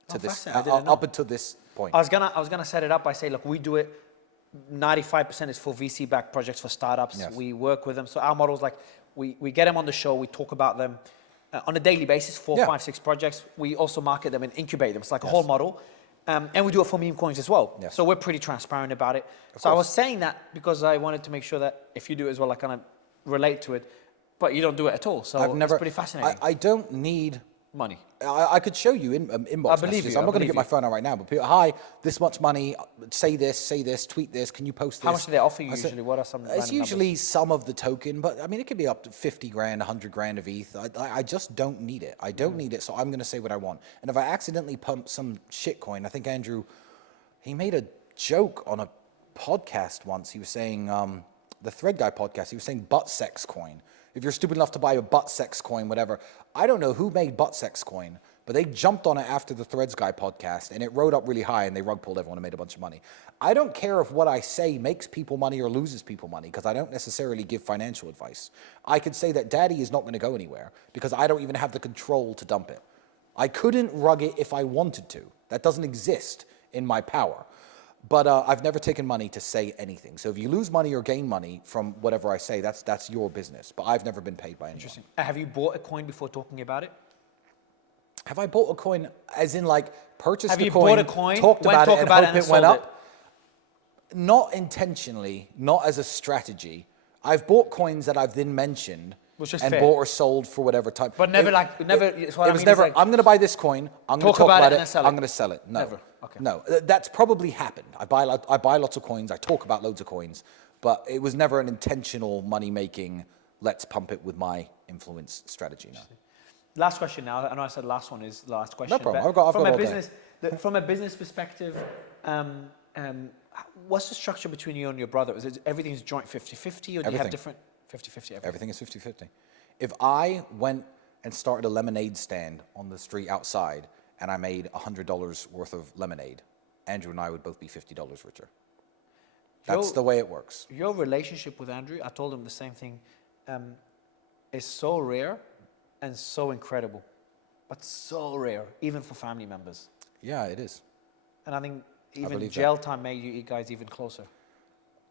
to this, fascinating. I didn't know. up until this point. I was gonna set it up by saying, look, we do it. 95% is for VC-backed projects for startups. Yes. We work with them. So our model is like we get them on the show. We talk about them on a daily basis. 4, Yeah. 5, 6 projects. We also market them and incubate them. It's like a whole model. And we do it for meme coins as well. Yes. So we're pretty transparent about it. So I was saying that because I wanted to make sure that if you do it as well, I kind of relate to it. But you don't do it at all. So it's pretty fascinating. I don't need Money. I could show you inbox I believe messages. you, I'm I not going to believe get my you. phone out right now, but people, hi, this much money, say this, tweet this, can you post this? How much do they offer you I said, usually? What are some It's random usually numbers? some of the token, but I mean, it could be up to 50 grand, 100 grand of ETH. I just don't need it. I don't need it, so I'm going to say what I want. And if I accidentally pump some shitcoin, I think Andrew, he made a joke on a podcast once. He was saying, the Thread Guy podcast, he was saying butt sex coin. If you're stupid enough to buy a butt sex coin, whatever. I don't know who made butt sex coin, but they jumped on it after the Threads Guy podcast, and it rode up really high, and they rug pulled everyone and made a bunch of money. I don't care if what I say makes people money or loses people money, because I don't necessarily give financial advice. I could say that daddy is not going to go anywhere, because I don't even have the control to dump it. I couldn't rug it if I wanted to. That doesn't exist in my power. But I've never taken money to say anything. So if you lose money or gain money from whatever I say, that's your business. But I've never been paid by anyone. Interesting. Have you bought a coin before talking about it? Have I bought a coin, as in like purchased Have a you coin, bought a coin, talked went about talk it, and about it, hope and it went sold up? Not intentionally, not as a strategy. I've bought coins that I've then mentioned Which is and fair. bought or sold for whatever time. But never It was never, I'm going to buy this coin, I'm going to talk about it, I'm going to sell it. No. Never. Okay. No, that's probably happened. I buy lots of coins, I talk about loads of coins, but it was never an intentional money-making, let's pump it with my influence strategy. No. Last question now. I know I said last one is the last question. No problem. but I've got from a all day. business, from a business perspective, what's the structure between you and your brother? Is it everything's joint 50-50, or do you have Everything. different 50-50? Everything is 50-50. If I went and started a lemonade stand on the street outside and I made $100 worth of lemonade, Andrew and I would both be $50 richer. That's the way it works. Your relationship with Andrew, I told him the same thing, is so rare and so incredible, but so rare, even for family members. Yeah, it is. And I think even believe jail time made you guys even closer.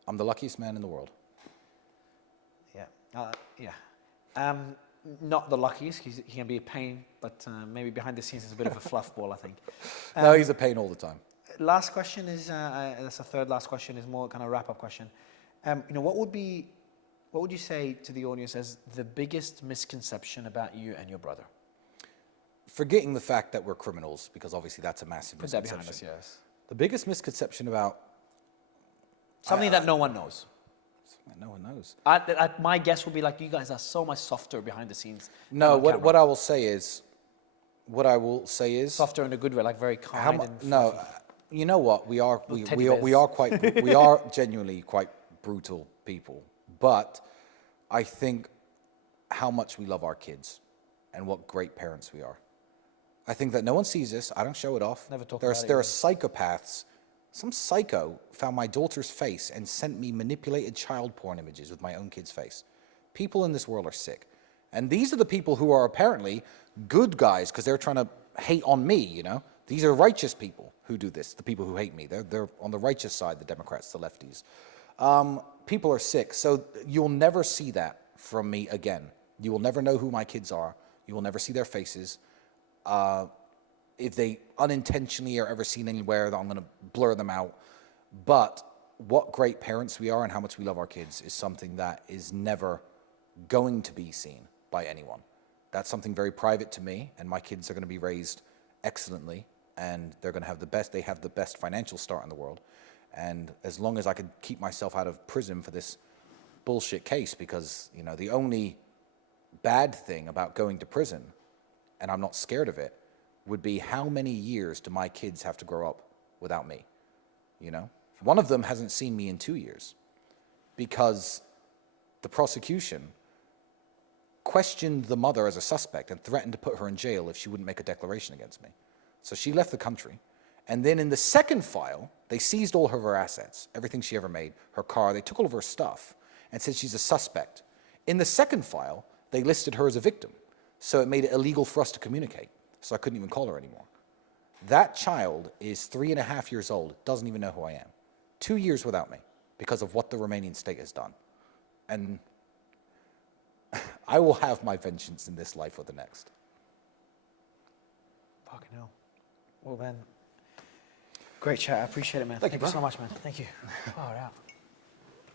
I'm the luckiest man in the world. Yeah. Not the luckiest. He can be a pain, but maybe behind the scenes is a bit of a fluff ball, I think. No, he's a pain all the time. Last question is, that's a third last question, is more kind of wrap-up question. What would you say to the audience as the biggest misconception about you and your brother? Forgetting the fact that we're criminals, because obviously that's a massive Put that misconception. behind us, yes. The biggest misconception about Something that no one knows. that no one knows. My guess would be like, you guys are so much softer behind the scenes. No, than on what camera. I will say is Softer in a good way, like very kind and no, fluffy. you know what? We are teddy we are genuinely quite brutal people. But I think how much we love our kids and what great parents we are. I think that no one sees this. I don't show it off. Never talk There about it are either. psychopaths. Some psycho found my daughter's face and sent me manipulated child porn images with my own kid's face. People in this world are sick. And these are the people who are apparently good guys because they're trying to hate on me, you know? These are righteous people who do this, the people who hate me. They're on the righteous side, the Democrats, the lefties. People are sick, so you'll never see that from me again. You will never know who my kids are. You will never see their faces. If they unintentionally are ever seen anywhere, I'm going to blur them out. But what great parents we are and how much we love our kids is something that is never going to be seen by anyone. That's something very private to me, and my kids are going to be raised excellently, and they're going to have they have the best financial start in the world. And as long as I could keep myself out of prison for this bullshit case, because, you know, the only bad thing about going to prison, and I'm not scared of it, would be how many years do my kids have to grow up without me, you know? One of them hasn't seen me in 2 years because the prosecution questioned the mother as a suspect and threatened to put her in jail if she wouldn't make a declaration against me. So she left the country. And then in the second file, they seized all of her assets, everything she ever made, her car, they took all of her stuff and said she's a suspect. In the second file, they listed her as a victim. So it made it illegal for us to communicate. So I couldn't even call her anymore. That child is 3.5 years old, doesn't even know who I am. 2 years without me because of what the Romanian state has done. And I will have my vengeance in this life or the next. Fucking hell. Well, then, great chat. I appreciate it, man. Thank you, Thank you so much, man. Thank you. Far out.